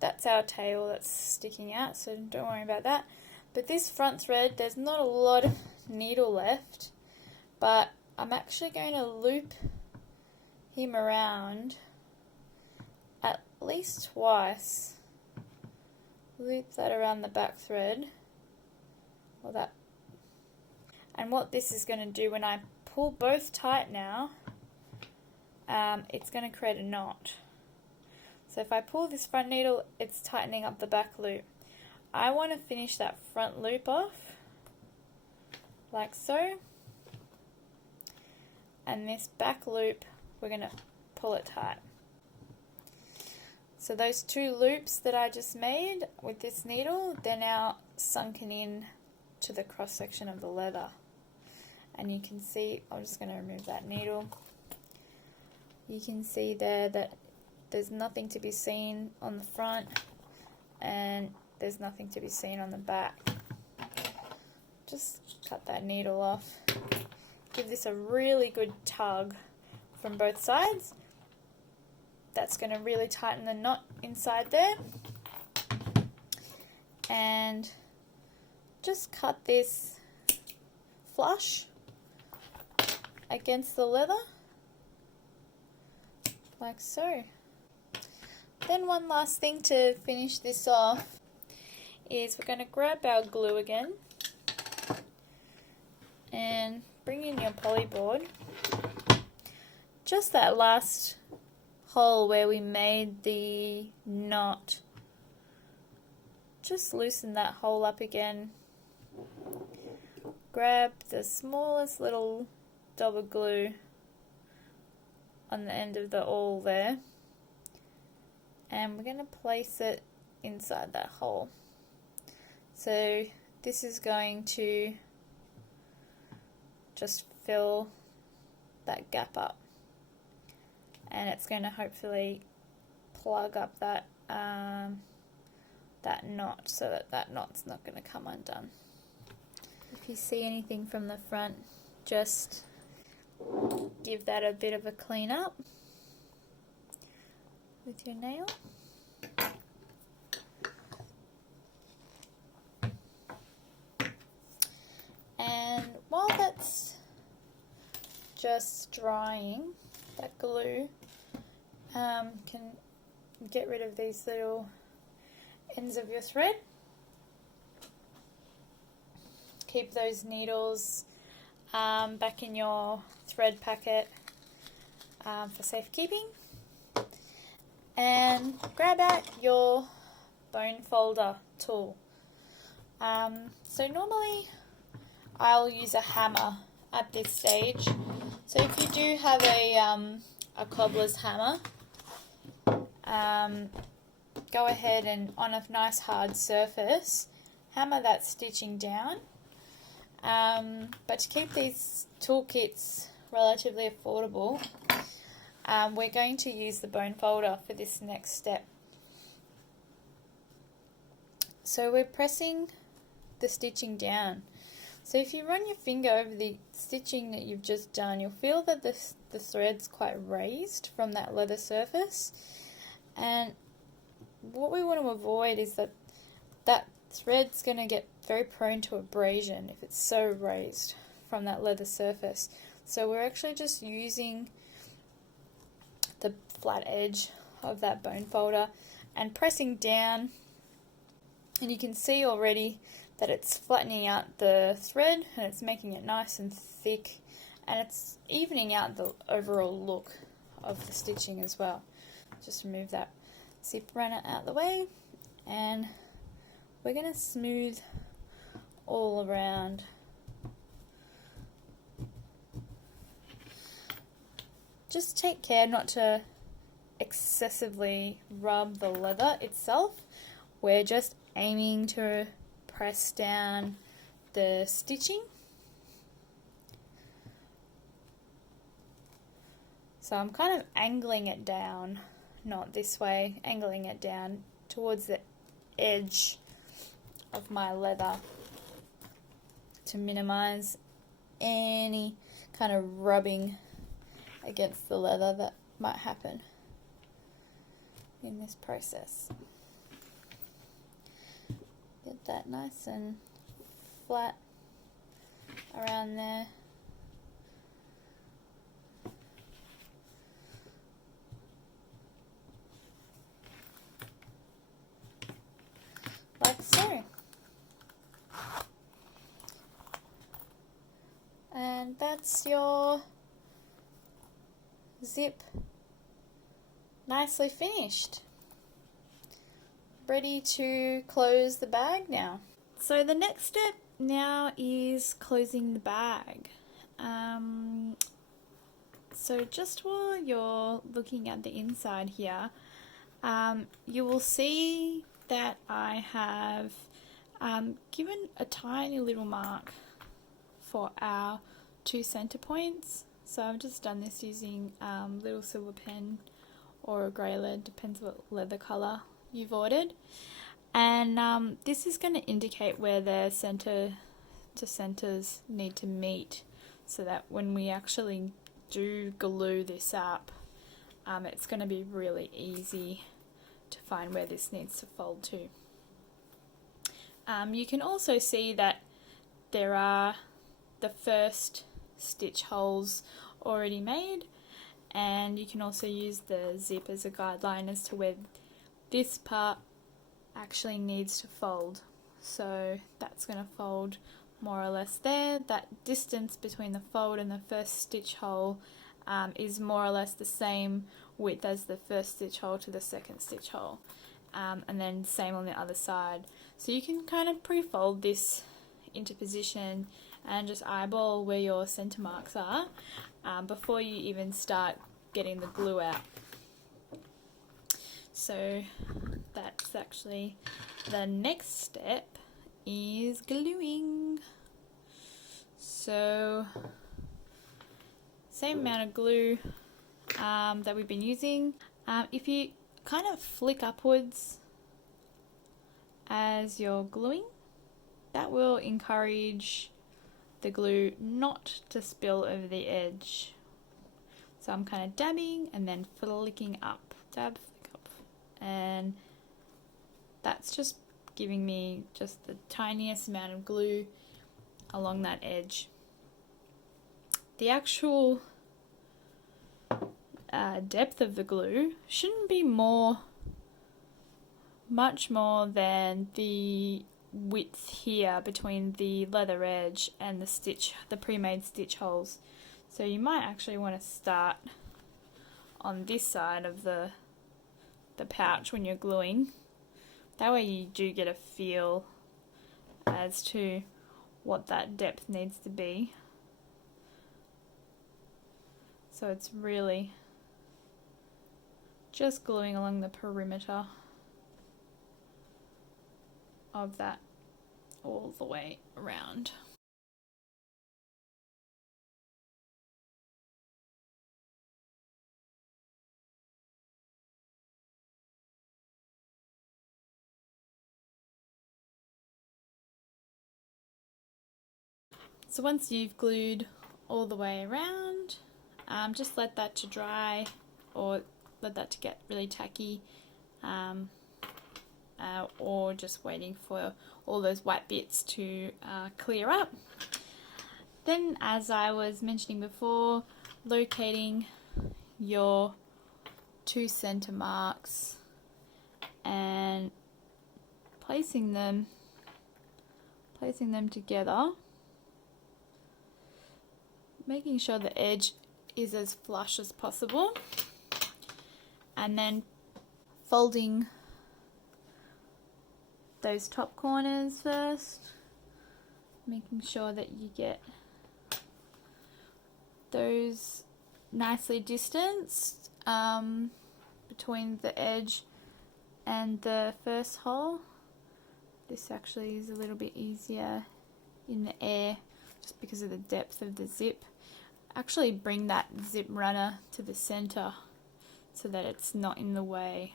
that's our tail that's sticking out, so don't worry about that. But this front thread, there's not a lot of needle left, but I'm actually going to loop him around at least twice. Loop that around the back thread, or that. And what this is going to do, when I pull both tight now, it's going to create a knot. So if I pull this front needle, it's tightening up the back loop. I want to finish that front loop off, like so. And this back loop, we're going to pull it tight. So those two loops that I just made with this needle, they're now sunken in to the cross section of the leather. And you can see, I'm just going to remove that needle. You can see there that there's nothing to be seen on the front, and there's nothing to be seen on the back. Just cut that needle off. Give this a really good tug from both sides. That's going to really tighten the knot inside there. And just cut this flush against the leather, like so. Then one last thing to finish this off is we're going to grab our glue again and bring in your poly board. Just that last hole where we made the knot, just loosen that hole up again. Grab the smallest little dab of glue on the end of the awl there, and we're going to place it inside that hole. So this is going to just fill that gap up, and it's going to hopefully plug up that that knot so that that knot's not going to come undone. If you see anything from the front, just give that a bit of a clean up with your nail. And while that's just drying, that glue can get rid of these little ends of your thread. Keep those needles back in your thread packet for safekeeping. And grab out your bone folder tool. So normally I'll use a hammer at this stage. So if you do have a cobbler's hammer, go ahead and on a nice hard surface, hammer that stitching down. But to keep these toolkits relatively affordable, we're going to use the bone folder for this next step. So we're pressing the stitching down. So if you run your finger over the stitching that you've just done, you'll feel that the thread's quite raised from that leather surface. And what we want to avoid is that that thread's going to get very prone to abrasion if it's so raised from that leather surface. So we're actually just using the flat edge of that bone folder and pressing down, and you can see already that it's flattening out the thread and it's making it nice and thick, and it's evening out the overall look of the stitching as well. Just remove that zip runner out of the way, and we're going to smooth all around. Just take care not to excessively rub the leather itself. We're just aiming to press down the stitching. So I'm kind of angling it down, not this way, angling it down towards the edge of my leather to minimize any kind of rubbing against the leather that might happen in this process. Get that nice and flat around there. Like so. And that's your zip nicely finished. Ready to close the bag now. So the next step now is closing the bag. So just while you're looking at the inside here, you will see that I have given a tiny little mark for our 2 center points. So I've just done this using little silver pen or a grey lead, depends what leather colour you've ordered. And this is going to indicate where the center to centers need to meet, so that when we actually do glue this up, it's going to be really easy to find where this needs to fold to. You can also see that there are the first stitch holes already made, and you can also use the zip as a guideline as to where this part actually needs to fold. So that's going to fold more or less there. That distance between the fold and the first stitch hole is more or less the same width as the first stitch hole to the second stitch hole, and then same on the other side. So you can kind of pre-fold this into position and just eyeball where your center marks are before you even start getting the glue out. So that's actually the next step, is gluing. So same amount of glue that we've been using. If you kind of flick upwards as you're gluing, that will encourage the glue not to spill over the edge. So I'm kind of dabbing and then flicking up, dab, flick up, and that's just giving me just the tiniest amount of glue along that edge. The actual depth of the glue shouldn't be much more than the width here between the leather edge and the pre-made stitch holes. So you might actually want to start on this side of the pouch when you're gluing. That way you do get a feel as to what that depth needs to be. So it's really just gluing along the perimeter of that all the way around. So once you've glued all the way around, just let that to dry, or let that to get really tacky, or just waiting for all those white bits to clear up. Then, as I was mentioning before, locating your 2 center marks and placing them together, making sure the edge is as flush as possible, and then folding those top corners first, making sure that you get those nicely distanced between the edge and the first hole. This actually is a little bit easier in the air just because of the depth of the zip. Actually bring that zip runner to the center so that it's not in the way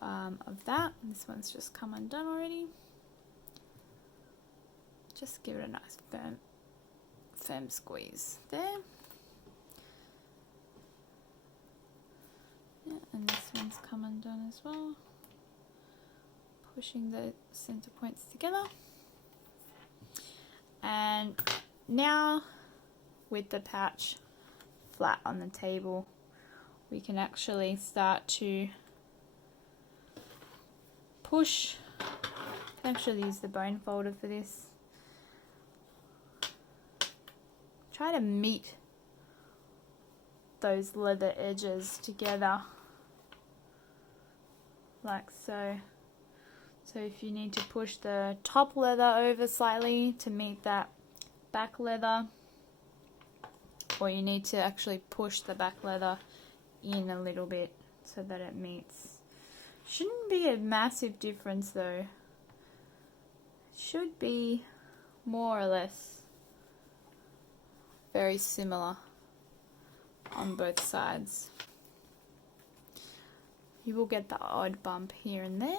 of that. This one's just come undone already. Just give it a nice firm squeeze there. Yeah, and this one's come undone as well. Pushing the center points together. And now with the pouch flat on the table, we can actually start to push. I actually use the bone folder for this. Try to meet those leather edges together like so. So if you need to push the top leather over slightly to meet that back leather, or you need to actually push the back leather in a little bit so that it meets. Shouldn't be a massive difference though. Should be more or less very similar on both sides. You will get the odd bump here and there.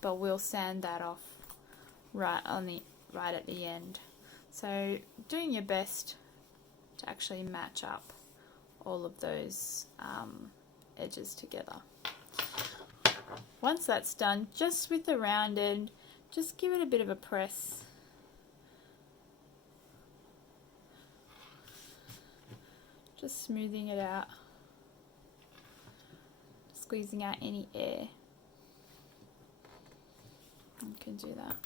But we'll sand that off right at the end. So doing your best to actually match up all of those edges together. Once that's done, just with the rounded, just give it a bit of a press. Just smoothing it out, squeezing out any air. You can do that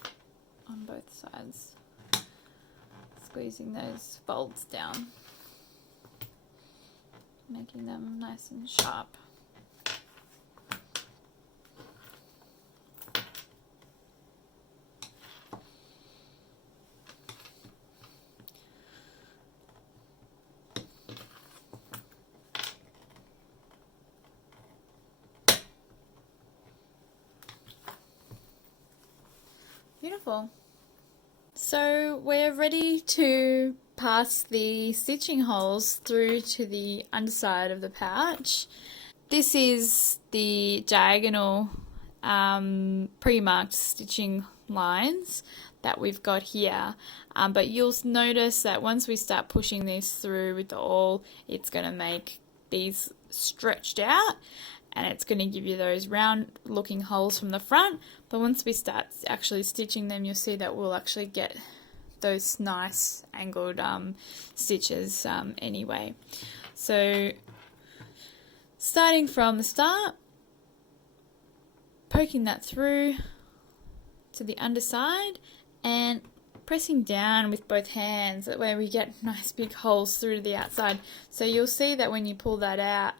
on both sides, squeezing those folds down, making them nice and sharp. Beautiful. So we're ready to pass the stitching holes through to the underside of the pouch. This is the diagonal pre-marked stitching lines that we've got here, but you'll notice that once we start pushing these through with the awl, it's going to make these stretched out, and it's going to give you those round looking holes from the front. But once we start actually stitching them, you'll see that we'll actually get those nice angled stitches anyway. So starting from the start, poking that through to the underside and pressing down with both hands, that way we get nice big holes through to the outside. So you'll see that when you pull that out,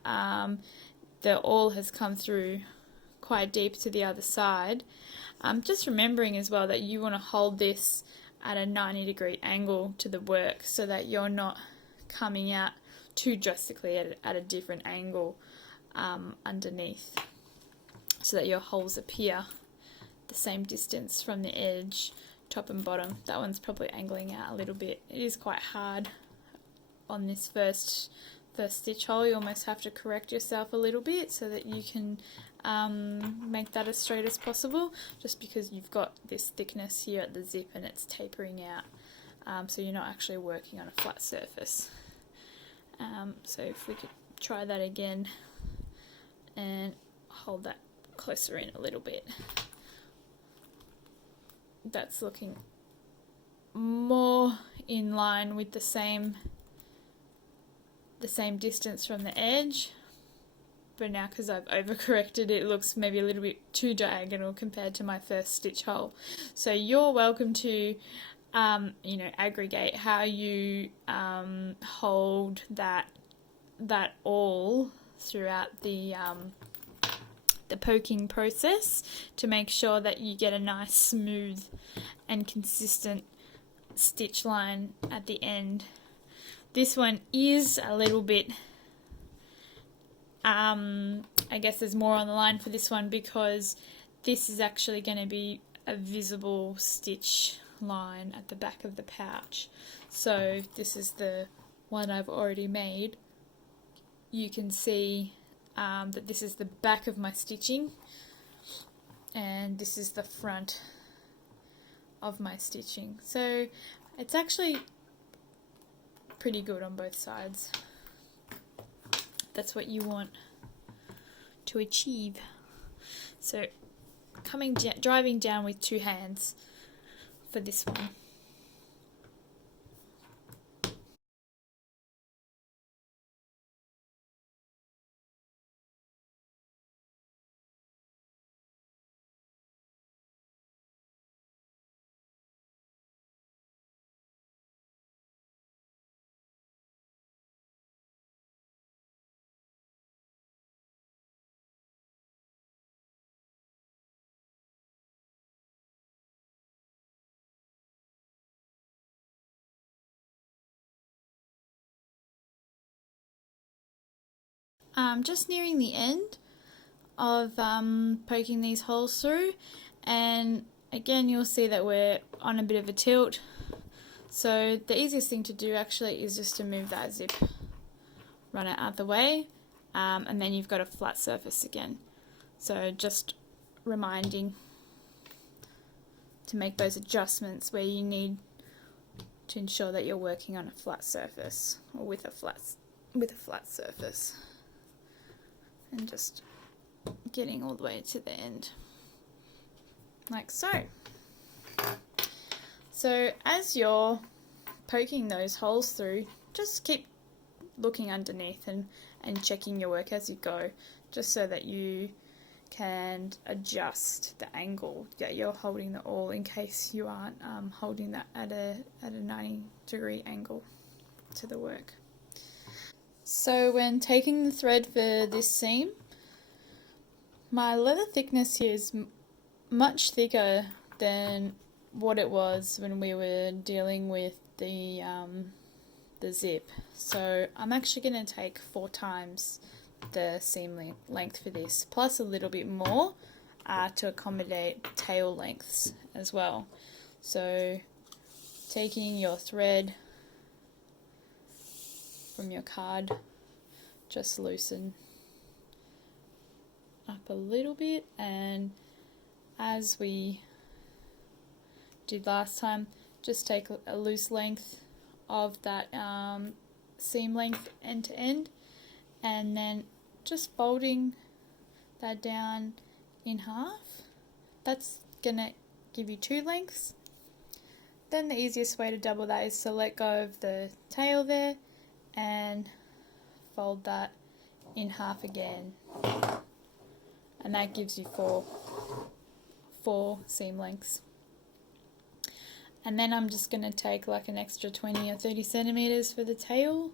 the awl has come through quite deep to the other side. Just remembering as well that you want to hold this at a 90-degree angle to the work so that you're not coming out too drastically at a different angle underneath, so that your holes appear the same distance from the edge, top and bottom. That one's probably angling out a little bit. It is quite hard on this first stitch hole. You almost have to correct yourself a little bit so that you can make that as straight as possible, just because you've got this thickness here at the zip and it's tapering out, so you're not actually working on a flat surface. So if we could try that again and hold that closer in a little bit, that's looking more in line with the same distance from the edge. But now, because I've overcorrected, it looks maybe a little bit too diagonal compared to my first stitch hole. So you're welcome to aggregate how you hold that awl throughout the the poking process to make sure that you get a nice smooth and consistent stitch line at the end. This one is a little bit, I guess there's more on the line for this one because this is actually going to be a visible stitch line at the back of the pouch. So this is the one I've already made. You can see that this is the back of my stitching and this is the front of my stitching. So it's actually pretty good on both sides. That's what you want to achieve. So driving down with two hands for this one. Just nearing the end of poking these holes through, and again you'll see that we're on a bit of a tilt, so the easiest thing to do actually is just to move that zip, run it out the way, and then you've got a flat surface again. So just reminding to make those adjustments where you need to ensure that you're working on a flat surface or with a flat surface, and just getting all the way to the end like so. So as you're poking those holes through, just keep looking underneath and checking your work as you go, just so that you can adjust the angle that you're holding the awl in case you aren't holding that at a 90-degree angle to the work. So when taking the thread for this seam, my leather thickness here is much thicker than what it was when we were dealing with the zip. So I'm actually going to take 4 times the seam length for this, plus a little bit more to accommodate tail lengths as well. So taking your thread from your card, just loosen up a little bit, and as we did last time, just take a loose length of that seam length end to end, and then just folding that down in half. That's gonna give you 2 lengths. Then the easiest way to double that is to let go of the tail there and fold that in half again, and that gives you four seam lengths. And then I'm just going to take like an extra 20 or 30 centimeters for the tails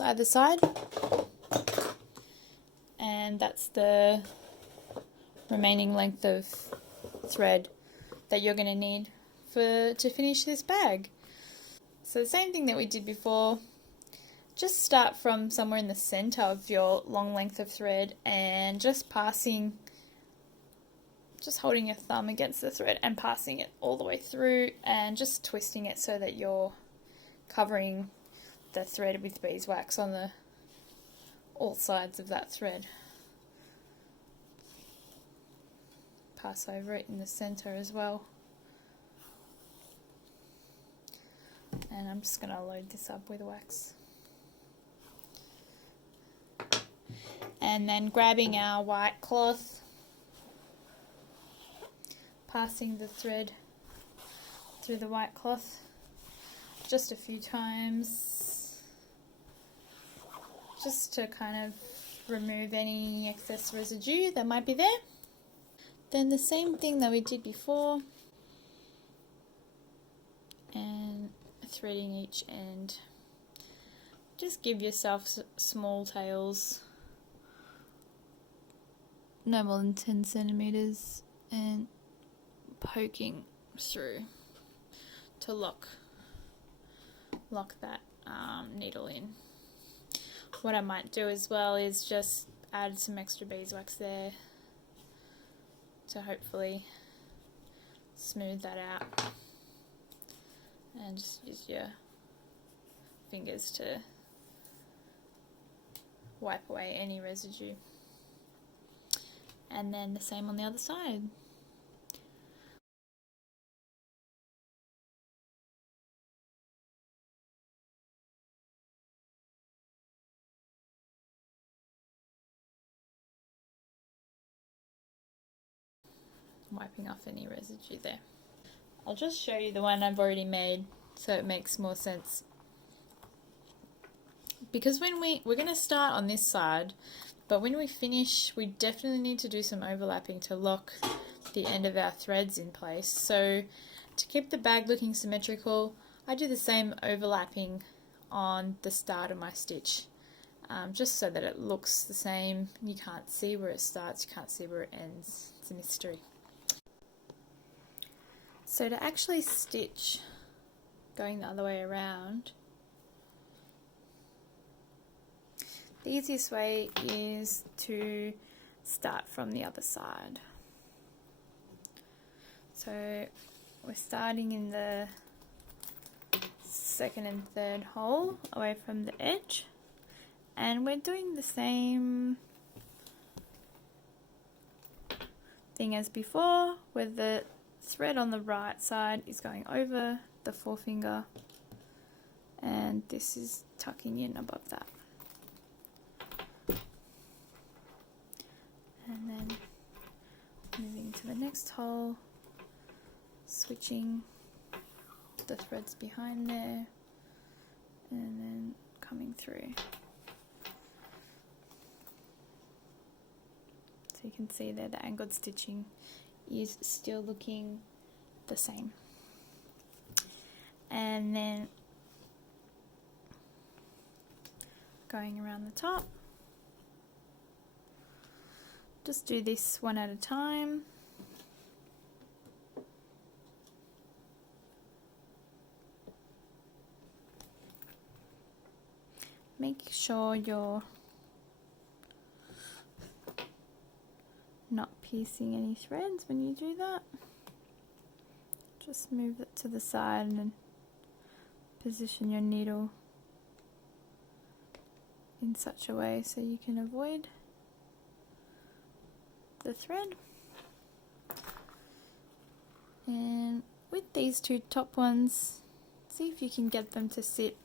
either side, and that's the remaining length of thread that you're going to need to finish this bag. So the same thing that we did before, just start from somewhere in the center of your long length of thread and just holding your thumb against the thread and passing it all the way through, and just twisting it so that you're covering the thread with beeswax on all sides of that thread. Pass over it in the center as well. And I'm just going to load this up with wax. And then grabbing our white cloth, passing the thread through the white cloth just a few times, just to kind of remove any excess residue that might be there. Then the same thing that we did before, and threading each end. Just give yourself small tails no more than 10 centimeters and poking through to lock that needle in. What I might do as well is just add some extra beeswax there to hopefully smooth that out, and just use your fingers to wipe away any residue. And then the same on the other side. Wiping off any residue there. I'll just show you the one I've already made so it makes more sense. Because when we're going to start on this side, but when we finish, we definitely need to do some overlapping to lock the end of our threads in place. So to keep the bag looking symmetrical, I do the same overlapping on the start of my stitch, just so that it looks the same. You can't see where it starts, you can't see where it ends. It's a mystery. So to actually stitch going the other way around, the easiest way is to start from the other side. So we're starting in the second and third hole away from the edge, and we're doing the same thing as before, where the thread on the right side is going over the forefinger, and this is tucking in above that. And then moving to the next hole, switching the threads behind there, and then coming through. So you can see there the angled stitching is still looking the same. And then going around the top, just do this one at a time. Make sure you're not piercing any threads when you do that. Just move it to the side and then position your needle in such a way so you can avoid the thread. And with these two top ones, see if you can get them to sit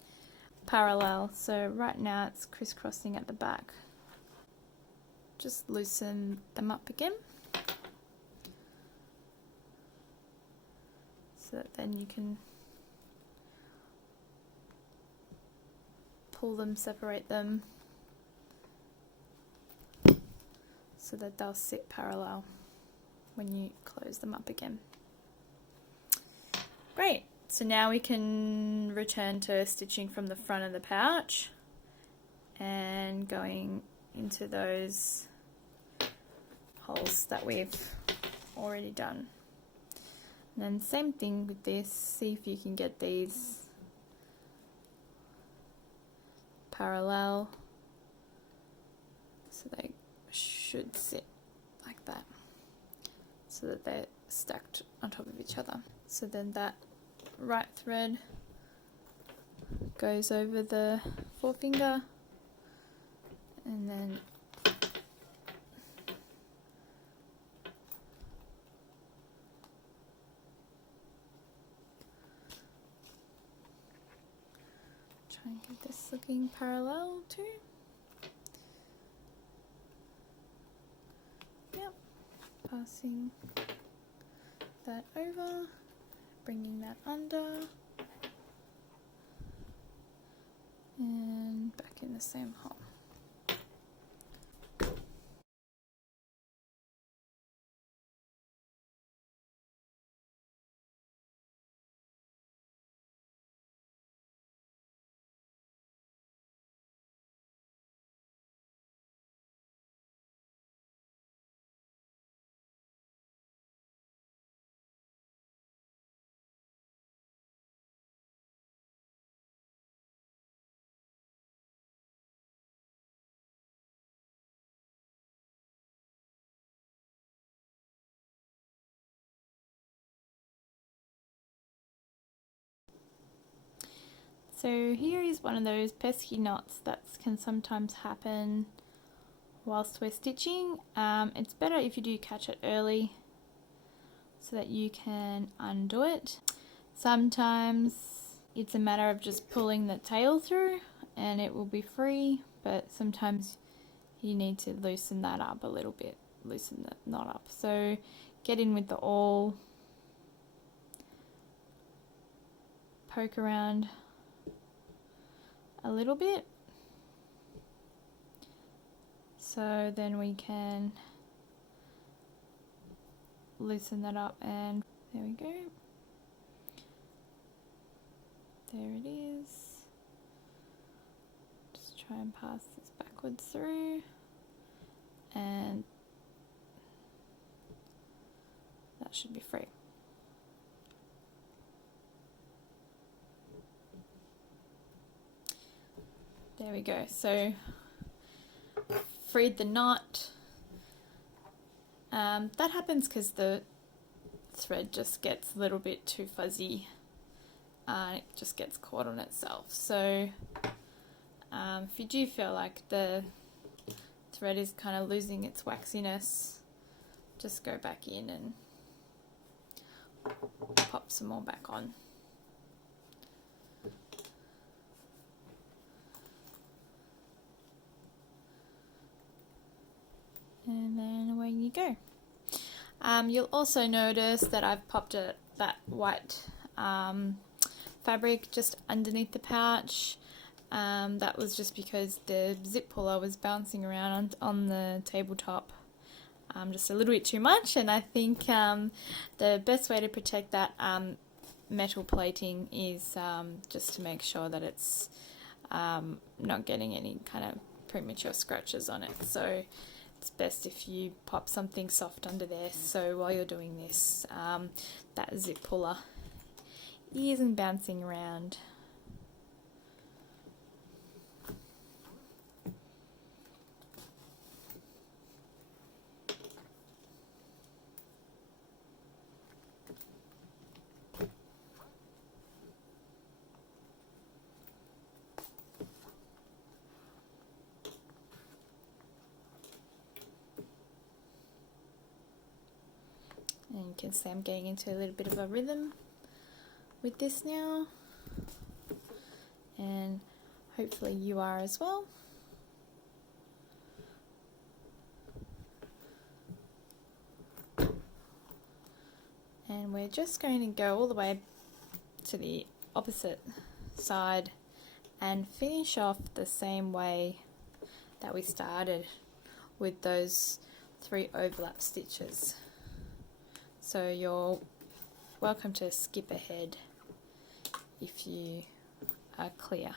parallel. So right now it's crisscrossing at the back. Just loosen them up again so that then you can pull them, separate them so that they'll sit parallel when you close them up again. Great, so now we can return to stitching from the front of the pouch and going into those holes that we've already done. And then same thing with this, see if you can get these parallel so they should sit like that, so that they're stacked on top of each other. So then that right thread goes over the forefinger, and then try and get this looking parallel too. Yep, passing that over, bringing that under, and back in the same hole. So here is one of those pesky knots that can sometimes happen whilst we're stitching. It's better if you do catch it early so that you can undo it. Sometimes it's a matter of just pulling the tail through and it will be free, but sometimes you need to loosen that up a little bit, loosen the knot up. So get in with the awl, poke around a little bit, so then we can loosen that up, and there we go. There it is. Just try and pass this backwards through, and that should be free. There we go. So freed the knot. That happens because the thread just gets a little bit too fuzzy. It just gets caught on itself. So if you do feel like the thread is kind of losing its waxiness, just go back in and pop some more back on. And then away you go. You'll also notice that I've popped that white fabric just underneath the pouch. That was just because the zip puller was bouncing around on the tabletop just a little bit too much, and I think the best way to protect that metal plating is just to make sure that it's not getting any kind of premature scratches on it. So it's best if you pop something soft under there, so while you're doing this, that zip puller isn't bouncing around. And you can see I'm getting into a little bit of a rhythm with this now, and hopefully you are as well. And we're just going to go all the way to the opposite side and finish off the same way that we started with those 3 overlap stitches. So you're welcome to skip ahead if you are clear.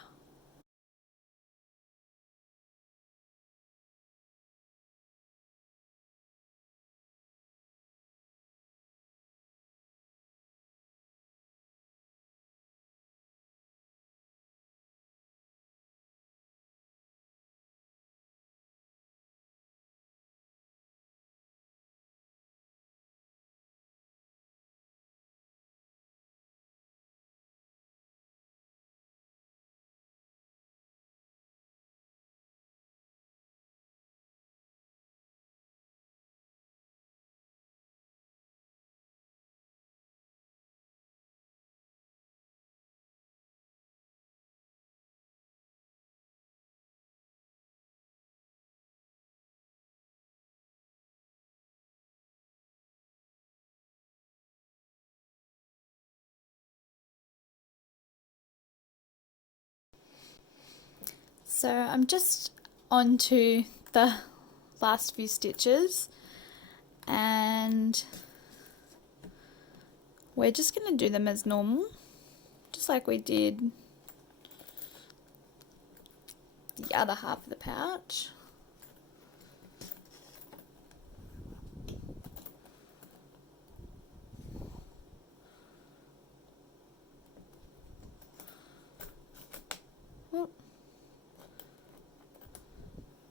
So I'm just on to the last few stitches, and we're just going to do them as normal, just like we did the other half of the pouch.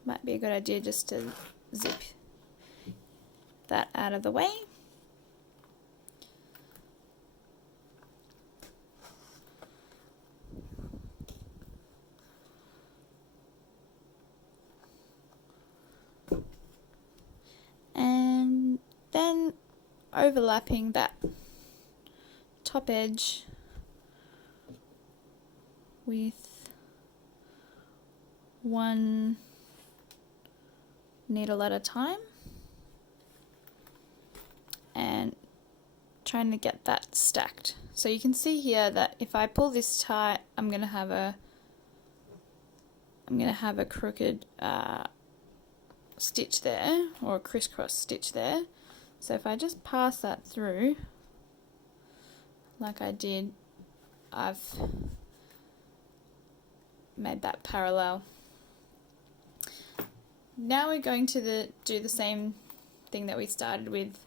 Might be a good idea just to zip that out of the way. overlapping that top edge with one needle at a time and trying to get that stacked. So you can see here that if I pull this tight, I'm going to have a crooked stitch there, or a crisscross stitch there. So if I just pass that through like I did, I've made that parallel. Now we're going to do the same thing that we started with,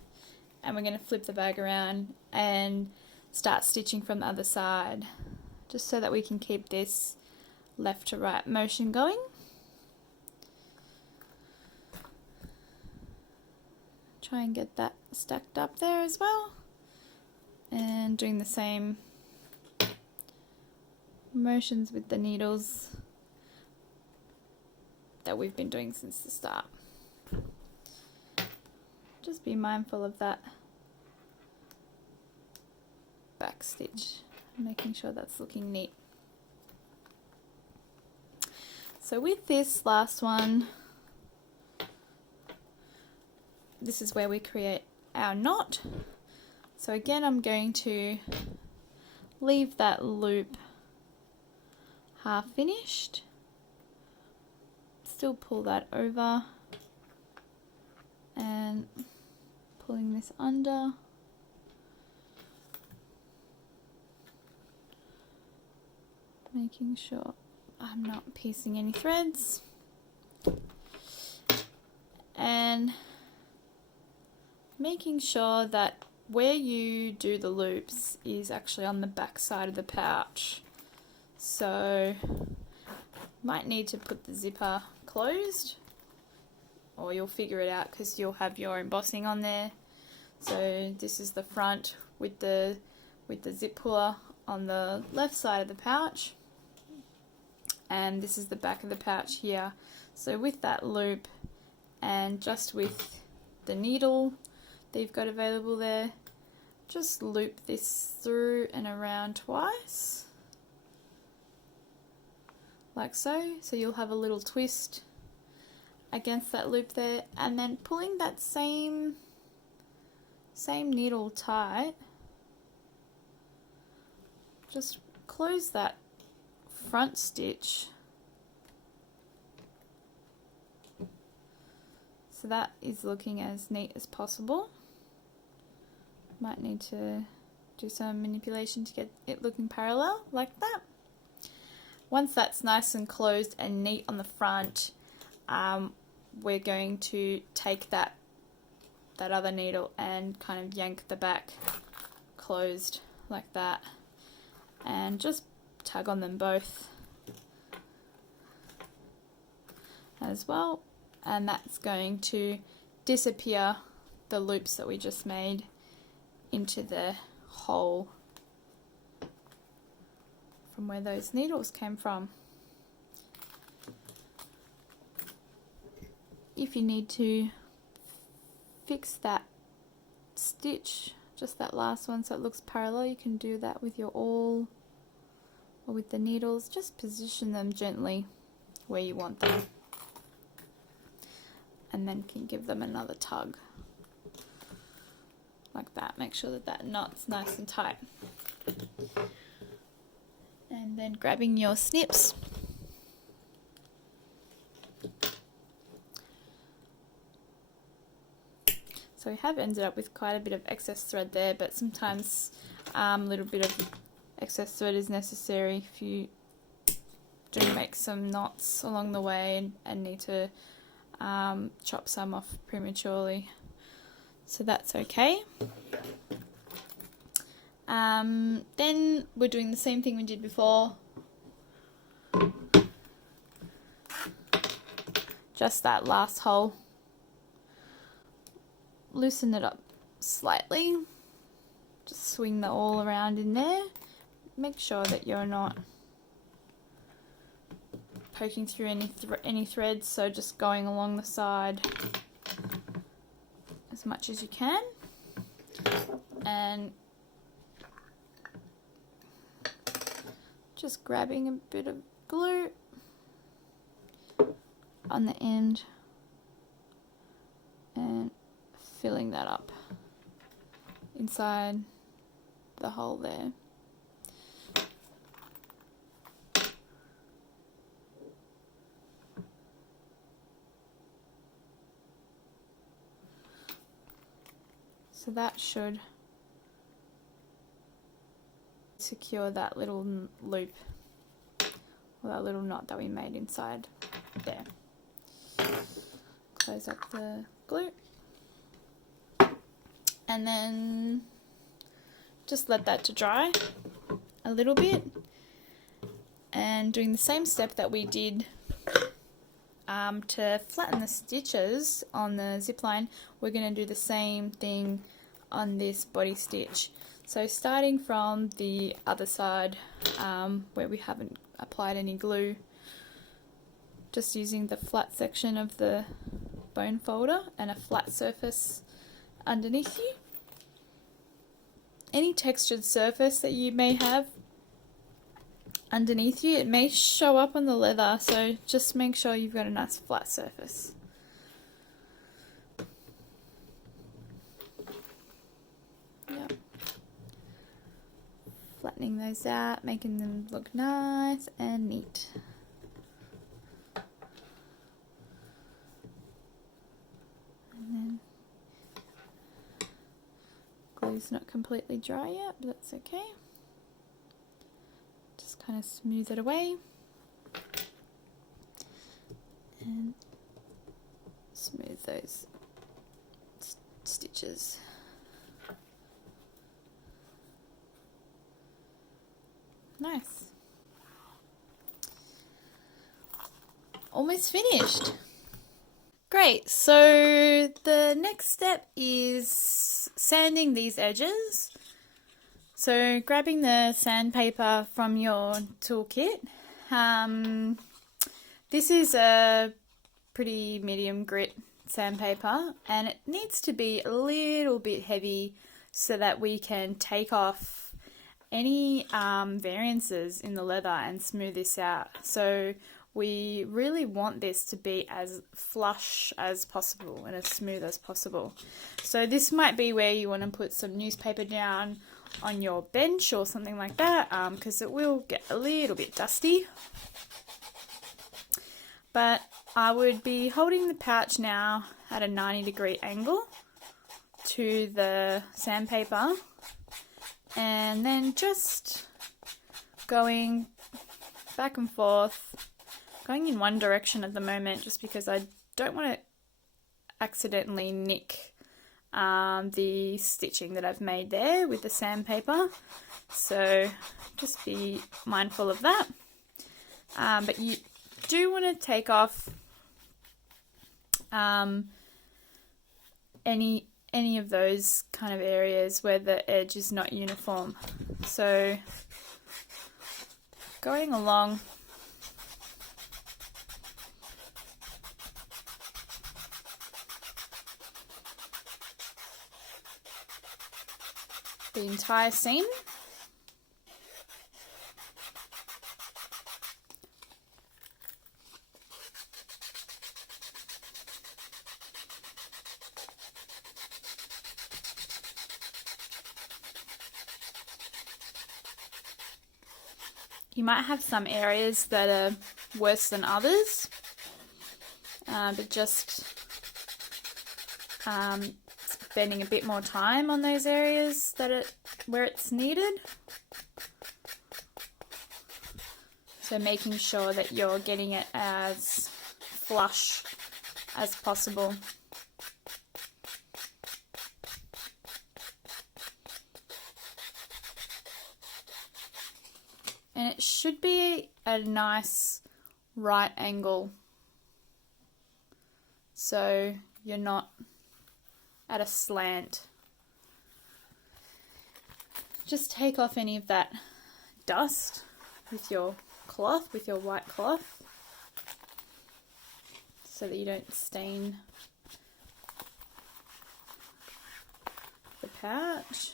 and we're going to flip the bag around and start stitching from the other side, just so that we can keep this left to right motion going. Try and get that stacked up there as well, and doing the same motions with the needles that we've been doing since the start. Just be mindful of that back stitch, making sure that's looking neat. So with this last one, this is where we create our knot. So again, I'm going to leave that loop half finished, still pull that over and pulling this under, making sure I'm not piecing any threads, and making sure that where you do the loops is actually on the back side of the pouch. So might need to put the zipper closed, or you'll figure it out because you'll have your embossing on there. So this is the front with the zip puller on the left side of the pouch, and this is the back of the pouch here. So with that loop and just with the needle that you've got available there, just loop this through and around twice, like so. So you'll have a little twist against that loop there, and then pulling that same needle tight, just close that front stitch so that is looking as neat as possible. Might need to do some manipulation to get it looking parallel like that. Once that's nice and closed and neat on the front, we're going to take that other needle and kind of yank the back closed like that, and just tug on them both as well, and that's going to disappear the loops that we just made into the hole from where those needles came from. If you need to fix that stitch, just that last one, so it looks parallel, you can do that with your awl or with the needles. Just position them gently where you want them, and then can give them another tug like that. Make sure that that knot's nice and tight, and then grabbing your snips, so we have ended up with quite a bit of excess thread there, but sometimes a little bit of excess thread is necessary if you do make some knots along the way and need to chop some off prematurely, so that's okay. Then we're doing the same thing we did before, just that last hole. Loosen it up slightly, just swing the awl around in there. Make sure that you're not poking through any threads, so just going along the side as much as you can. and just grabbing a bit of glue on the end and filling that up inside the hole there. So that should secure that little loop, or that little knot that we made inside there. Close up the glue and then just let that to dry a little bit, and doing the same step that we did to flatten the stitches on the zip line, we're going to do the same thing on this body stitch. So starting from the other side where we haven't applied any glue, just using the flat section of the bone folder and a flat surface underneath you. Any textured surface that you may have underneath you, it may show up on the leather, so just make sure you've got a nice flat surface. Yep. Flattening those out, making them look nice and neat. And then glue's not completely dry yet, but that's okay. Just kind of smooth it away and smooth those stitches. Nice. Almost finished. Great, so the next step is sanding these edges. So grabbing the sandpaper from your toolkit. This is a pretty medium grit sandpaper, and it needs to be a little bit heavy so that we can take off any variances in the leather and smooth this out. So we really want this to be as flush as possible and as smooth as possible. So this might be where you want to put some newspaper down on your bench or something like that, because it will get a little bit dusty. But I would be holding the pouch now at a 90-degree angle to the sandpaper, and then just going back and forth, going in one direction at the moment just because I don't want to accidentally nick the stitching that I've made there with the sandpaper, so just be mindful of that. But you do want to take off any of those kind of areas where the edge is not uniform. So going along the entire seam. You might have some areas that are worse than others, but just spending a bit more time on those areas where it's needed. So making sure that you're getting it as flush as possible. And it should be at a nice right angle, so you're not at a slant. Just take off any of that dust with your cloth, with your white cloth, so that you don't stain the pouch.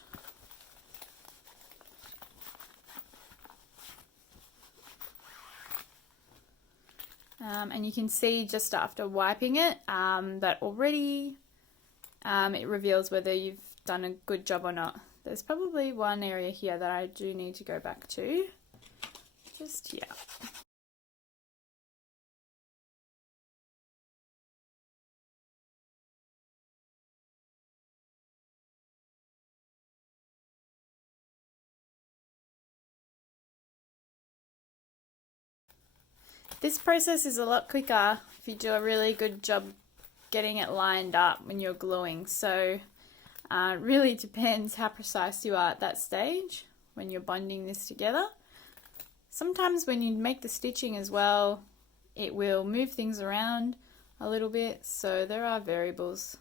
And you can see just after wiping it that already it reveals whether you've done a good job or not. There's probably one area here that I do need to go back to, just here. This process is a lot quicker if you do a really good job getting it lined up when you're gluing. So it really depends how precise you are at that stage when you're bonding this together. Sometimes when you make the stitching as well, it will move things around a little bit. So there are variables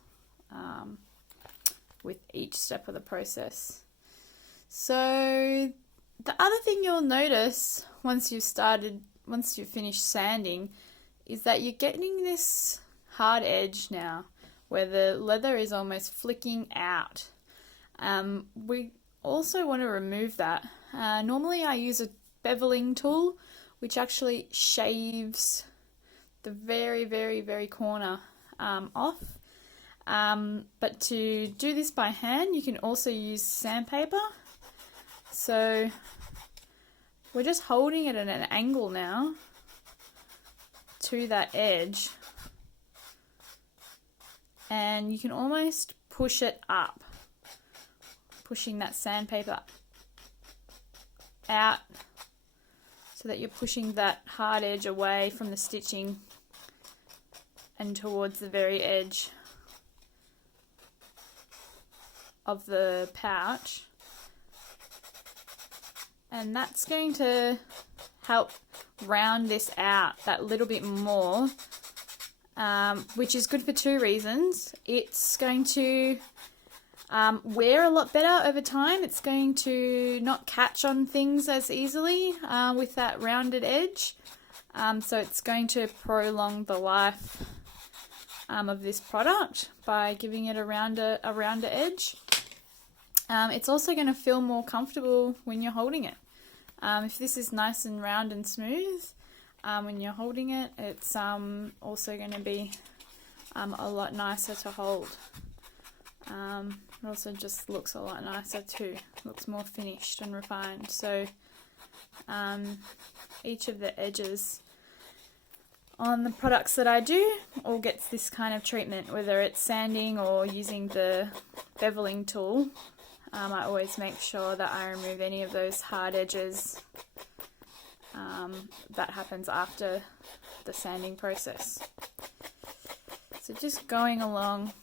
with each step of the process. So the other thing you'll notice once you've finished sanding is that you're getting this hard edge now where the leather is almost flicking out. We also want to remove that. Normally I use a beveling tool which actually shaves the very corner off. But to do this by hand you can also use sandpaper. So we're just holding it at an angle now to that edge, and you can almost push it up, pushing that sandpaper out so that you're pushing that hard edge away from the stitching and towards the very edge of the pouch. And that's going to help round this out that little bit more, which is good for two reasons. It's going to wear a lot better over time. It's going to not catch on things as easily with that rounded edge. So it's going to prolong the life of this product by giving it a rounder edge. It's also going to feel more comfortable when you're holding it. If this is nice and round and smooth when you're holding it, it's also going to be a lot nicer to hold. It also just looks a lot nicer too. Looks more finished and refined. So each of the edges on the products that I do all gets this kind of treatment, whether it's sanding or using the beveling tool. I always make sure that I remove any of those hard edges. That happens after the sanding process. So just going along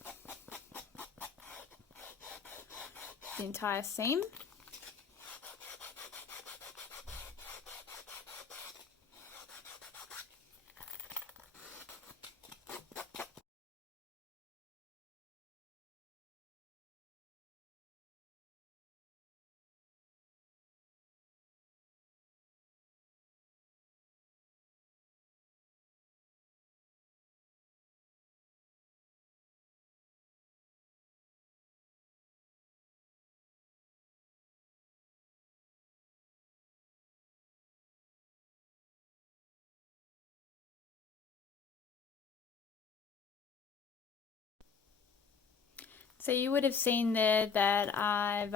the entire seam. So you would have seen there that I've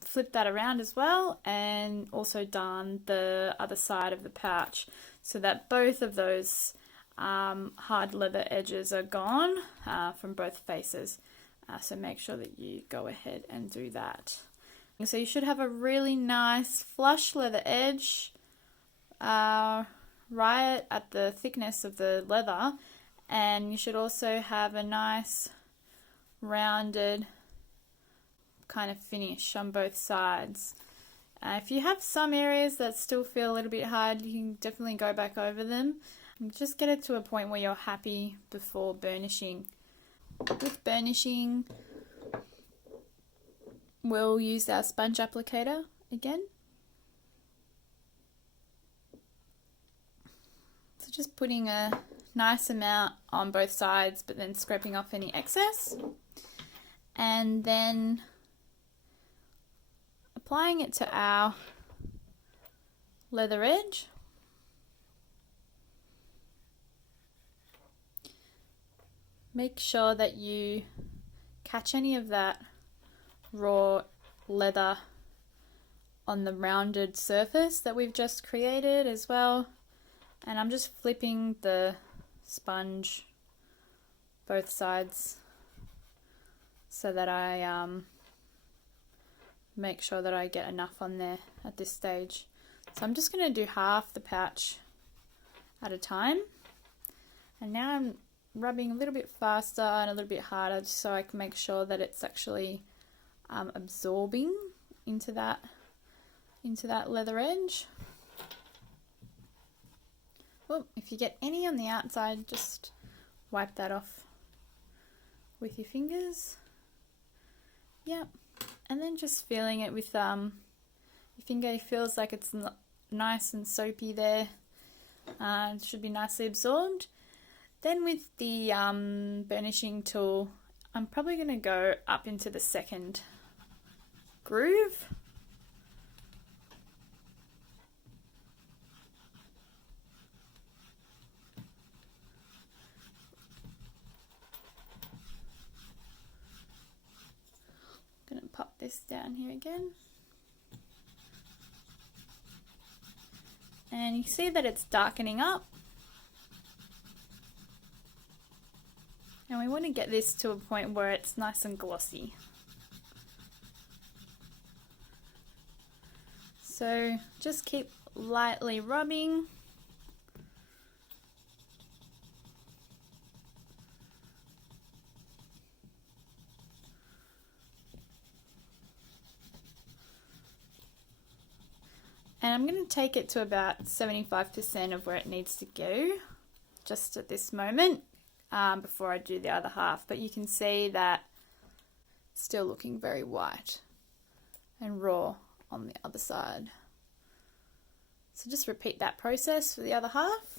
flipped that around as well, and also done the other side of the pouch so that both of those hard leather edges are gone from both faces. So make sure that you go ahead and do that. So you should have a really nice flush leather edge right at the thickness of the leather, and you should also have a nice rounded kind of finish on both sides. If you have some areas that still feel a little bit hard, you can definitely go back over them and just get it to a point where you're happy before burnishing. With burnishing, we'll use our sponge applicator again. So just putting a nice amount on both sides, but then scraping off any excess. And then applying it to our leather edge. Make sure that you catch any of that raw leather on the rounded surface that we've just created as well. And I'm just flipping the sponge both sides so that I make sure that I get enough on there at this stage. So I'm just going to do half the pouch at a time. And now I'm rubbing a little bit faster and a little bit harder so I can make sure that it's actually absorbing into that leather edge. Well, if you get any on the outside, just wipe that off with your fingers. Yep. And then just feeling it with your finger. It feels like it's nice and soapy there. It should be nicely absorbed. Then with the burnishing tool, I'm probably going to go up into the second groove. I'm going to pop this down here again. And you see that it's darkening up. And we want to get this to a point where it's nice and glossy. So just keep lightly rubbing. And I'm going to take it to about 75% of where it needs to go, just at this moment, before I do the other half. But you can see that it's still looking very white and raw on the other side. So just repeat that process for the other half.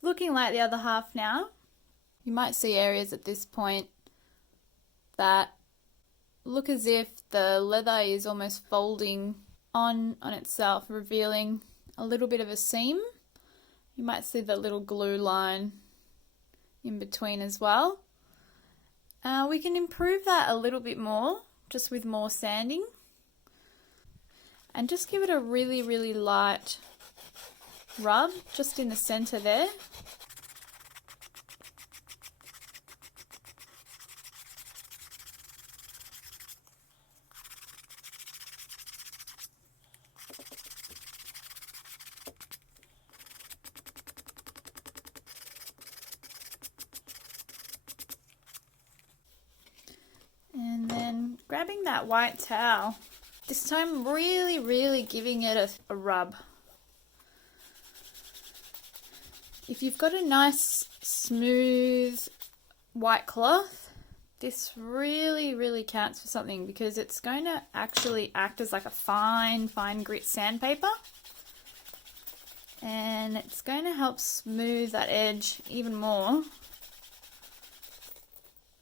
Looking like the other half now. You might see areas at this point that look as if the leather is almost folding on itself, revealing a little bit of a seam. You might see the little glue line in between as well. We can improve that a little bit more just with more sanding. And just give it a really, really light rub just in the center there. And then grabbing that white towel, this time really, really giving it a rub. If you've got a nice, smooth, white cloth, this really, really counts for something because it's going to actually act as like a fine, fine grit sandpaper. And it's going to help smooth that edge even more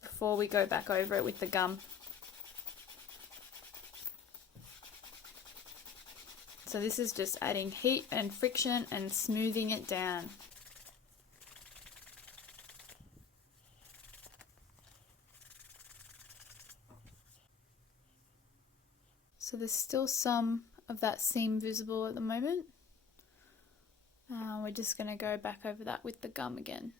before we go back over it with the gum. So this is just adding heat and friction and smoothing it down. So there's still some of that seam visible at the moment. We're just going to go back over that with the gum again.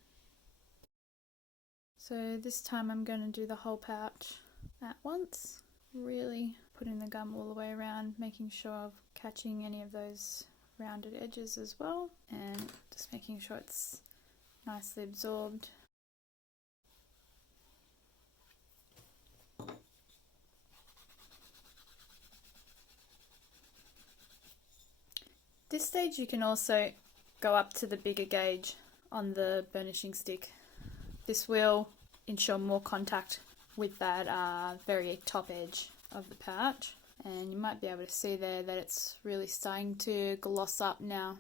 So this time I'm going to do the whole pouch at once. Really putting the gum all the way around, making sure I'm catching any of those rounded edges as well, and just making sure it's nicely absorbed. This stage you can also go up to the bigger gauge on the burnishing stick. This will ensure more contact with that very top edge of the pouch, and you might be able to see there that it's really starting to gloss up now.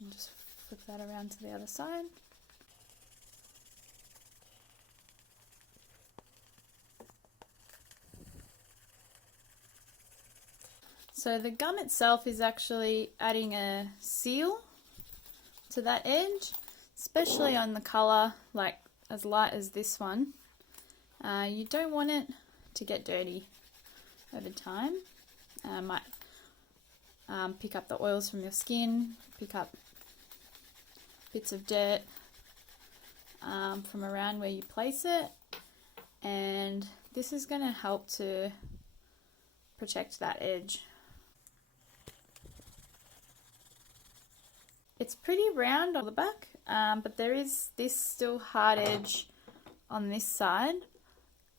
And just flip that around to the other side. So the gum itself is actually adding a seal to that edge, especially on the colour like as light as this one. You don't want it to get dirty over time. Might pick up the oils from your skin, pick up bits of dirt from around where you place it, and this is going to help to protect that edge. It's pretty round on the back, but there is this still hard edge on this side.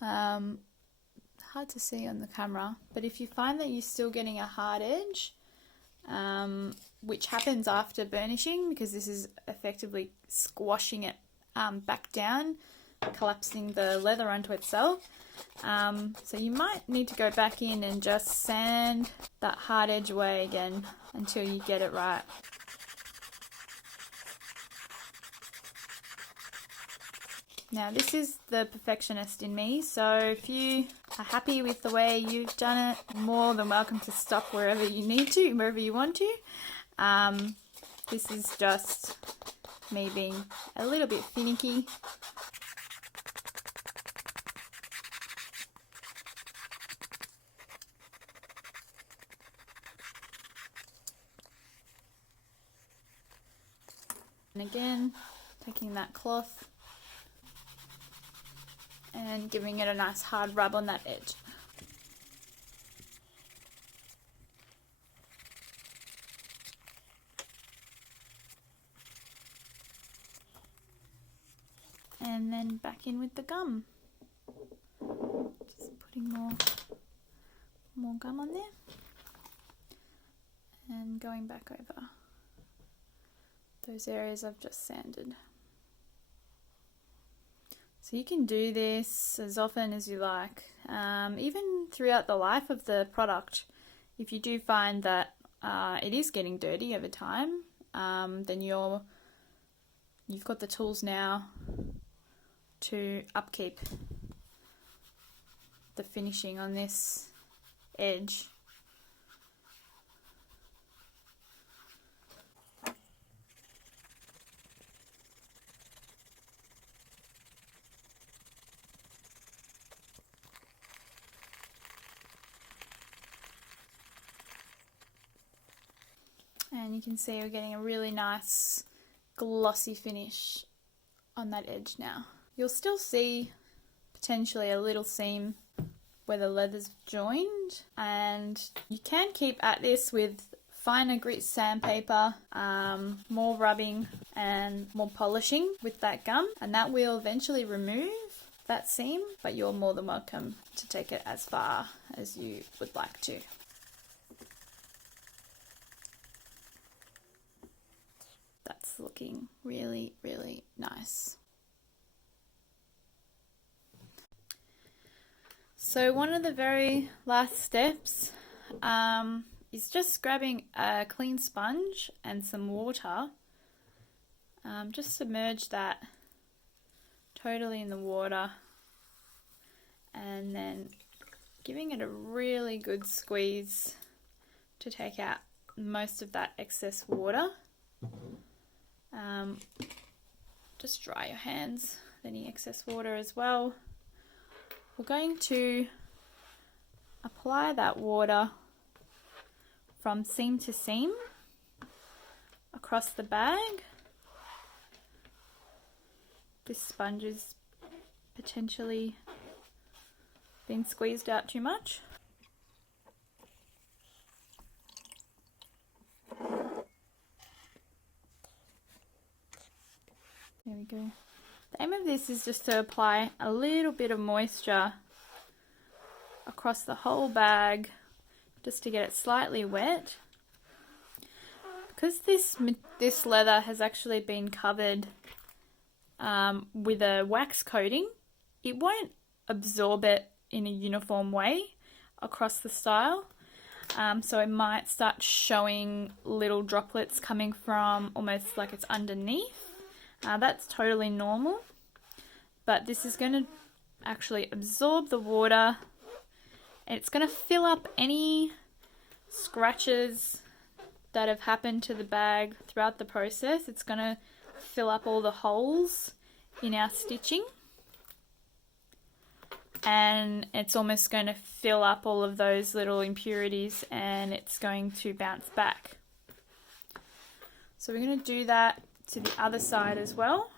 Hard to see on the camera, but if you find that you're still getting a hard edge, which happens after burnishing because this is effectively squashing it back down, collapsing the leather onto itself. So you might need to go back in and just sand that hard edge away again until you get it right. Now this is the perfectionist in me, so if you are happy with the way you've done it, you're more than welcome to stop wherever you need to, wherever you want to. This is just me being a little bit finicky. And again, taking that cloth and giving it a nice hard rub on that edge. And then back in with the gum. Just putting more gum on there. And going back over those areas I've just sanded. So you can do this as often as you like, even throughout the life of the product. If you do find that it is getting dirty over time, then you've got the tools now to upkeep the finishing on this edge. And you can see we're getting a really nice glossy finish on that edge now. You'll still see potentially a little seam where the leather's joined, and you can keep at this with finer grit sandpaper, more rubbing and more polishing with that gum, and that will eventually remove that seam, but you're more than welcome to take it as far as you would like to. That's looking really, really nice. So one of the very last steps is just grabbing a clean sponge and some water. Just submerge that totally in the water and then giving it a really good squeeze to take out most of that excess water. Just dry your hands with any excess water as well. We're going to apply that water from seam to seam across the bag. This sponge is potentially been squeezed out too much. There we go. The aim of this is just to apply a little bit of moisture across the whole bag, just to get it slightly wet. Because this leather has actually been covered with a wax coating, it won't absorb it in a uniform way across the style. So it might start showing little droplets coming from almost like it's underneath. That's totally normal, but this is going to actually absorb the water, and it's going to fill up any scratches that have happened to the bag throughout the process. It's going to fill up all the holes in our stitching, and it's almost going to fill up all of those little impurities, and it's going to bounce back. So we're going to do that to the other side as well.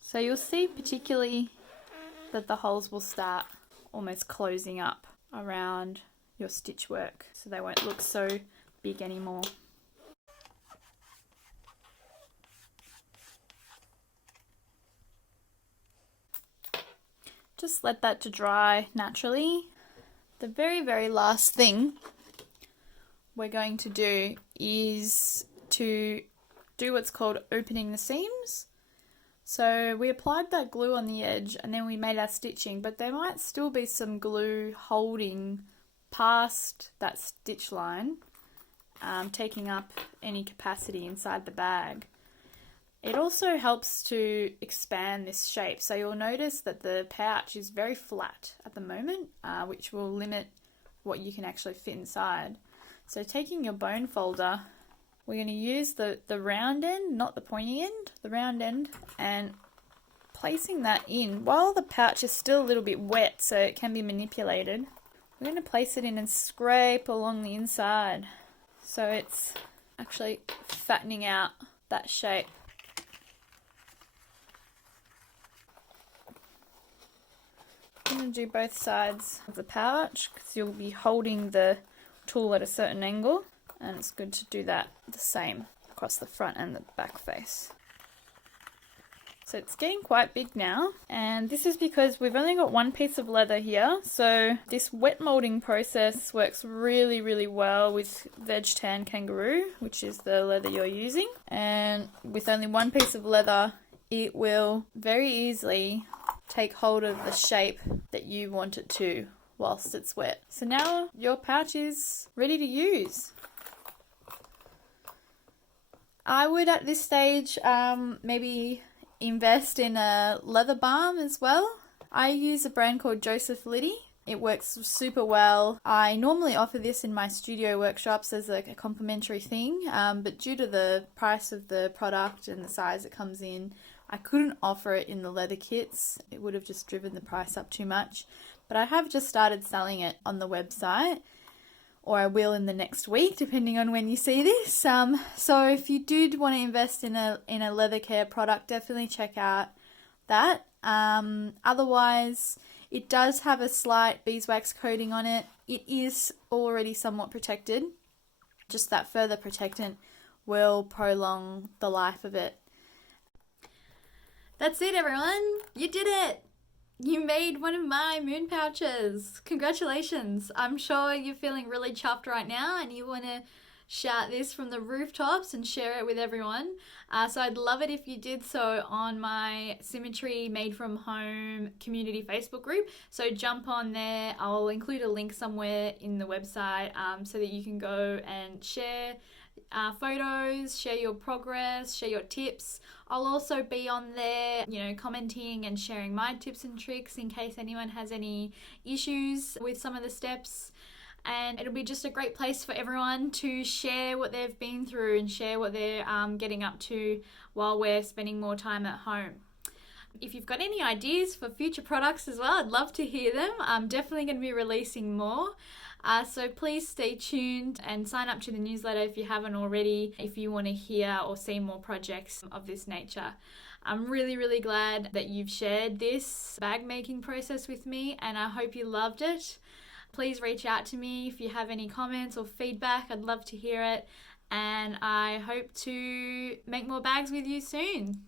So you'll see particularly that the holes will start almost closing up around your stitch work, so they won't look so big anymore. Just let that to dry naturally. The very last thing we're going to do is to do what's called opening the seams. So we applied that glue on the edge and then we made our stitching, but there might still be some glue holding past that stitch line, taking up any capacity inside the bag. It also helps to expand this shape. So you'll notice that the pouch is very flat at the moment, which will limit what you can actually fit inside. So taking your bone folder, we're going to use the round end, not the pointy end, the round end, and placing that in while the pouch is still a little bit wet so it can be manipulated. We're going to place it in and scrape along the inside so it's actually fattening out that shape. I'm going to do both sides of the pouch because you'll be holding the tool at a certain angle, and it's good to do that the same across the front and the back face. So it's getting quite big now, and this is because we've only got one piece of leather here, so this wet molding process works really well with Veg Tan Kangaroo, which is the leather you're using, and with only one piece of leather it will very easily take hold of the shape that you want it to whilst it's wet. So now your pouch is ready to use. I would at this stage maybe invest in a leather balm as well. I use a brand called Joseph Liddy. It works super well. I normally offer this in my studio workshops as a complimentary thing, but due to the price of the product and the size it comes in, I couldn't offer it in the leather kits. It would have just driven the price up too much. But I have just started selling it on the website, or I will in the next week, depending on when you see this. So if you did want to invest in a leather care product, definitely check out that. Otherwise, it does have a slight beeswax coating on it. It is already somewhat protected. Just that further protectant will prolong the life of it. That's it, everyone. You did it. You made one of my moon pouches. Congratulations. I'm sure you're feeling really chuffed right now and you want to shout this from the rooftops and share it with everyone. So I'd love it if you did so on my Symmetry Made From Home community Facebook group. So jump on there. I'll include a link somewhere in the website so that you can go and share photos, share your progress, share your tips. I'll also be on there, commenting and sharing my tips and tricks in case anyone has any issues with some of the steps. And it'll be just a great place for everyone to share what they've been through and share what they're getting up to while we're spending more time at home. If you've got any ideas for future products as well, I'd love to hear them. I'm definitely going to be releasing more. So please stay tuned and sign up to the newsletter if you haven't already, if you want to hear or see more projects of this nature. I'm really, really glad that you've shared this bag making process with me, and I hope you loved it. Please reach out to me if you have any comments or feedback. I'd love to hear it, and I hope to make more bags with you soon.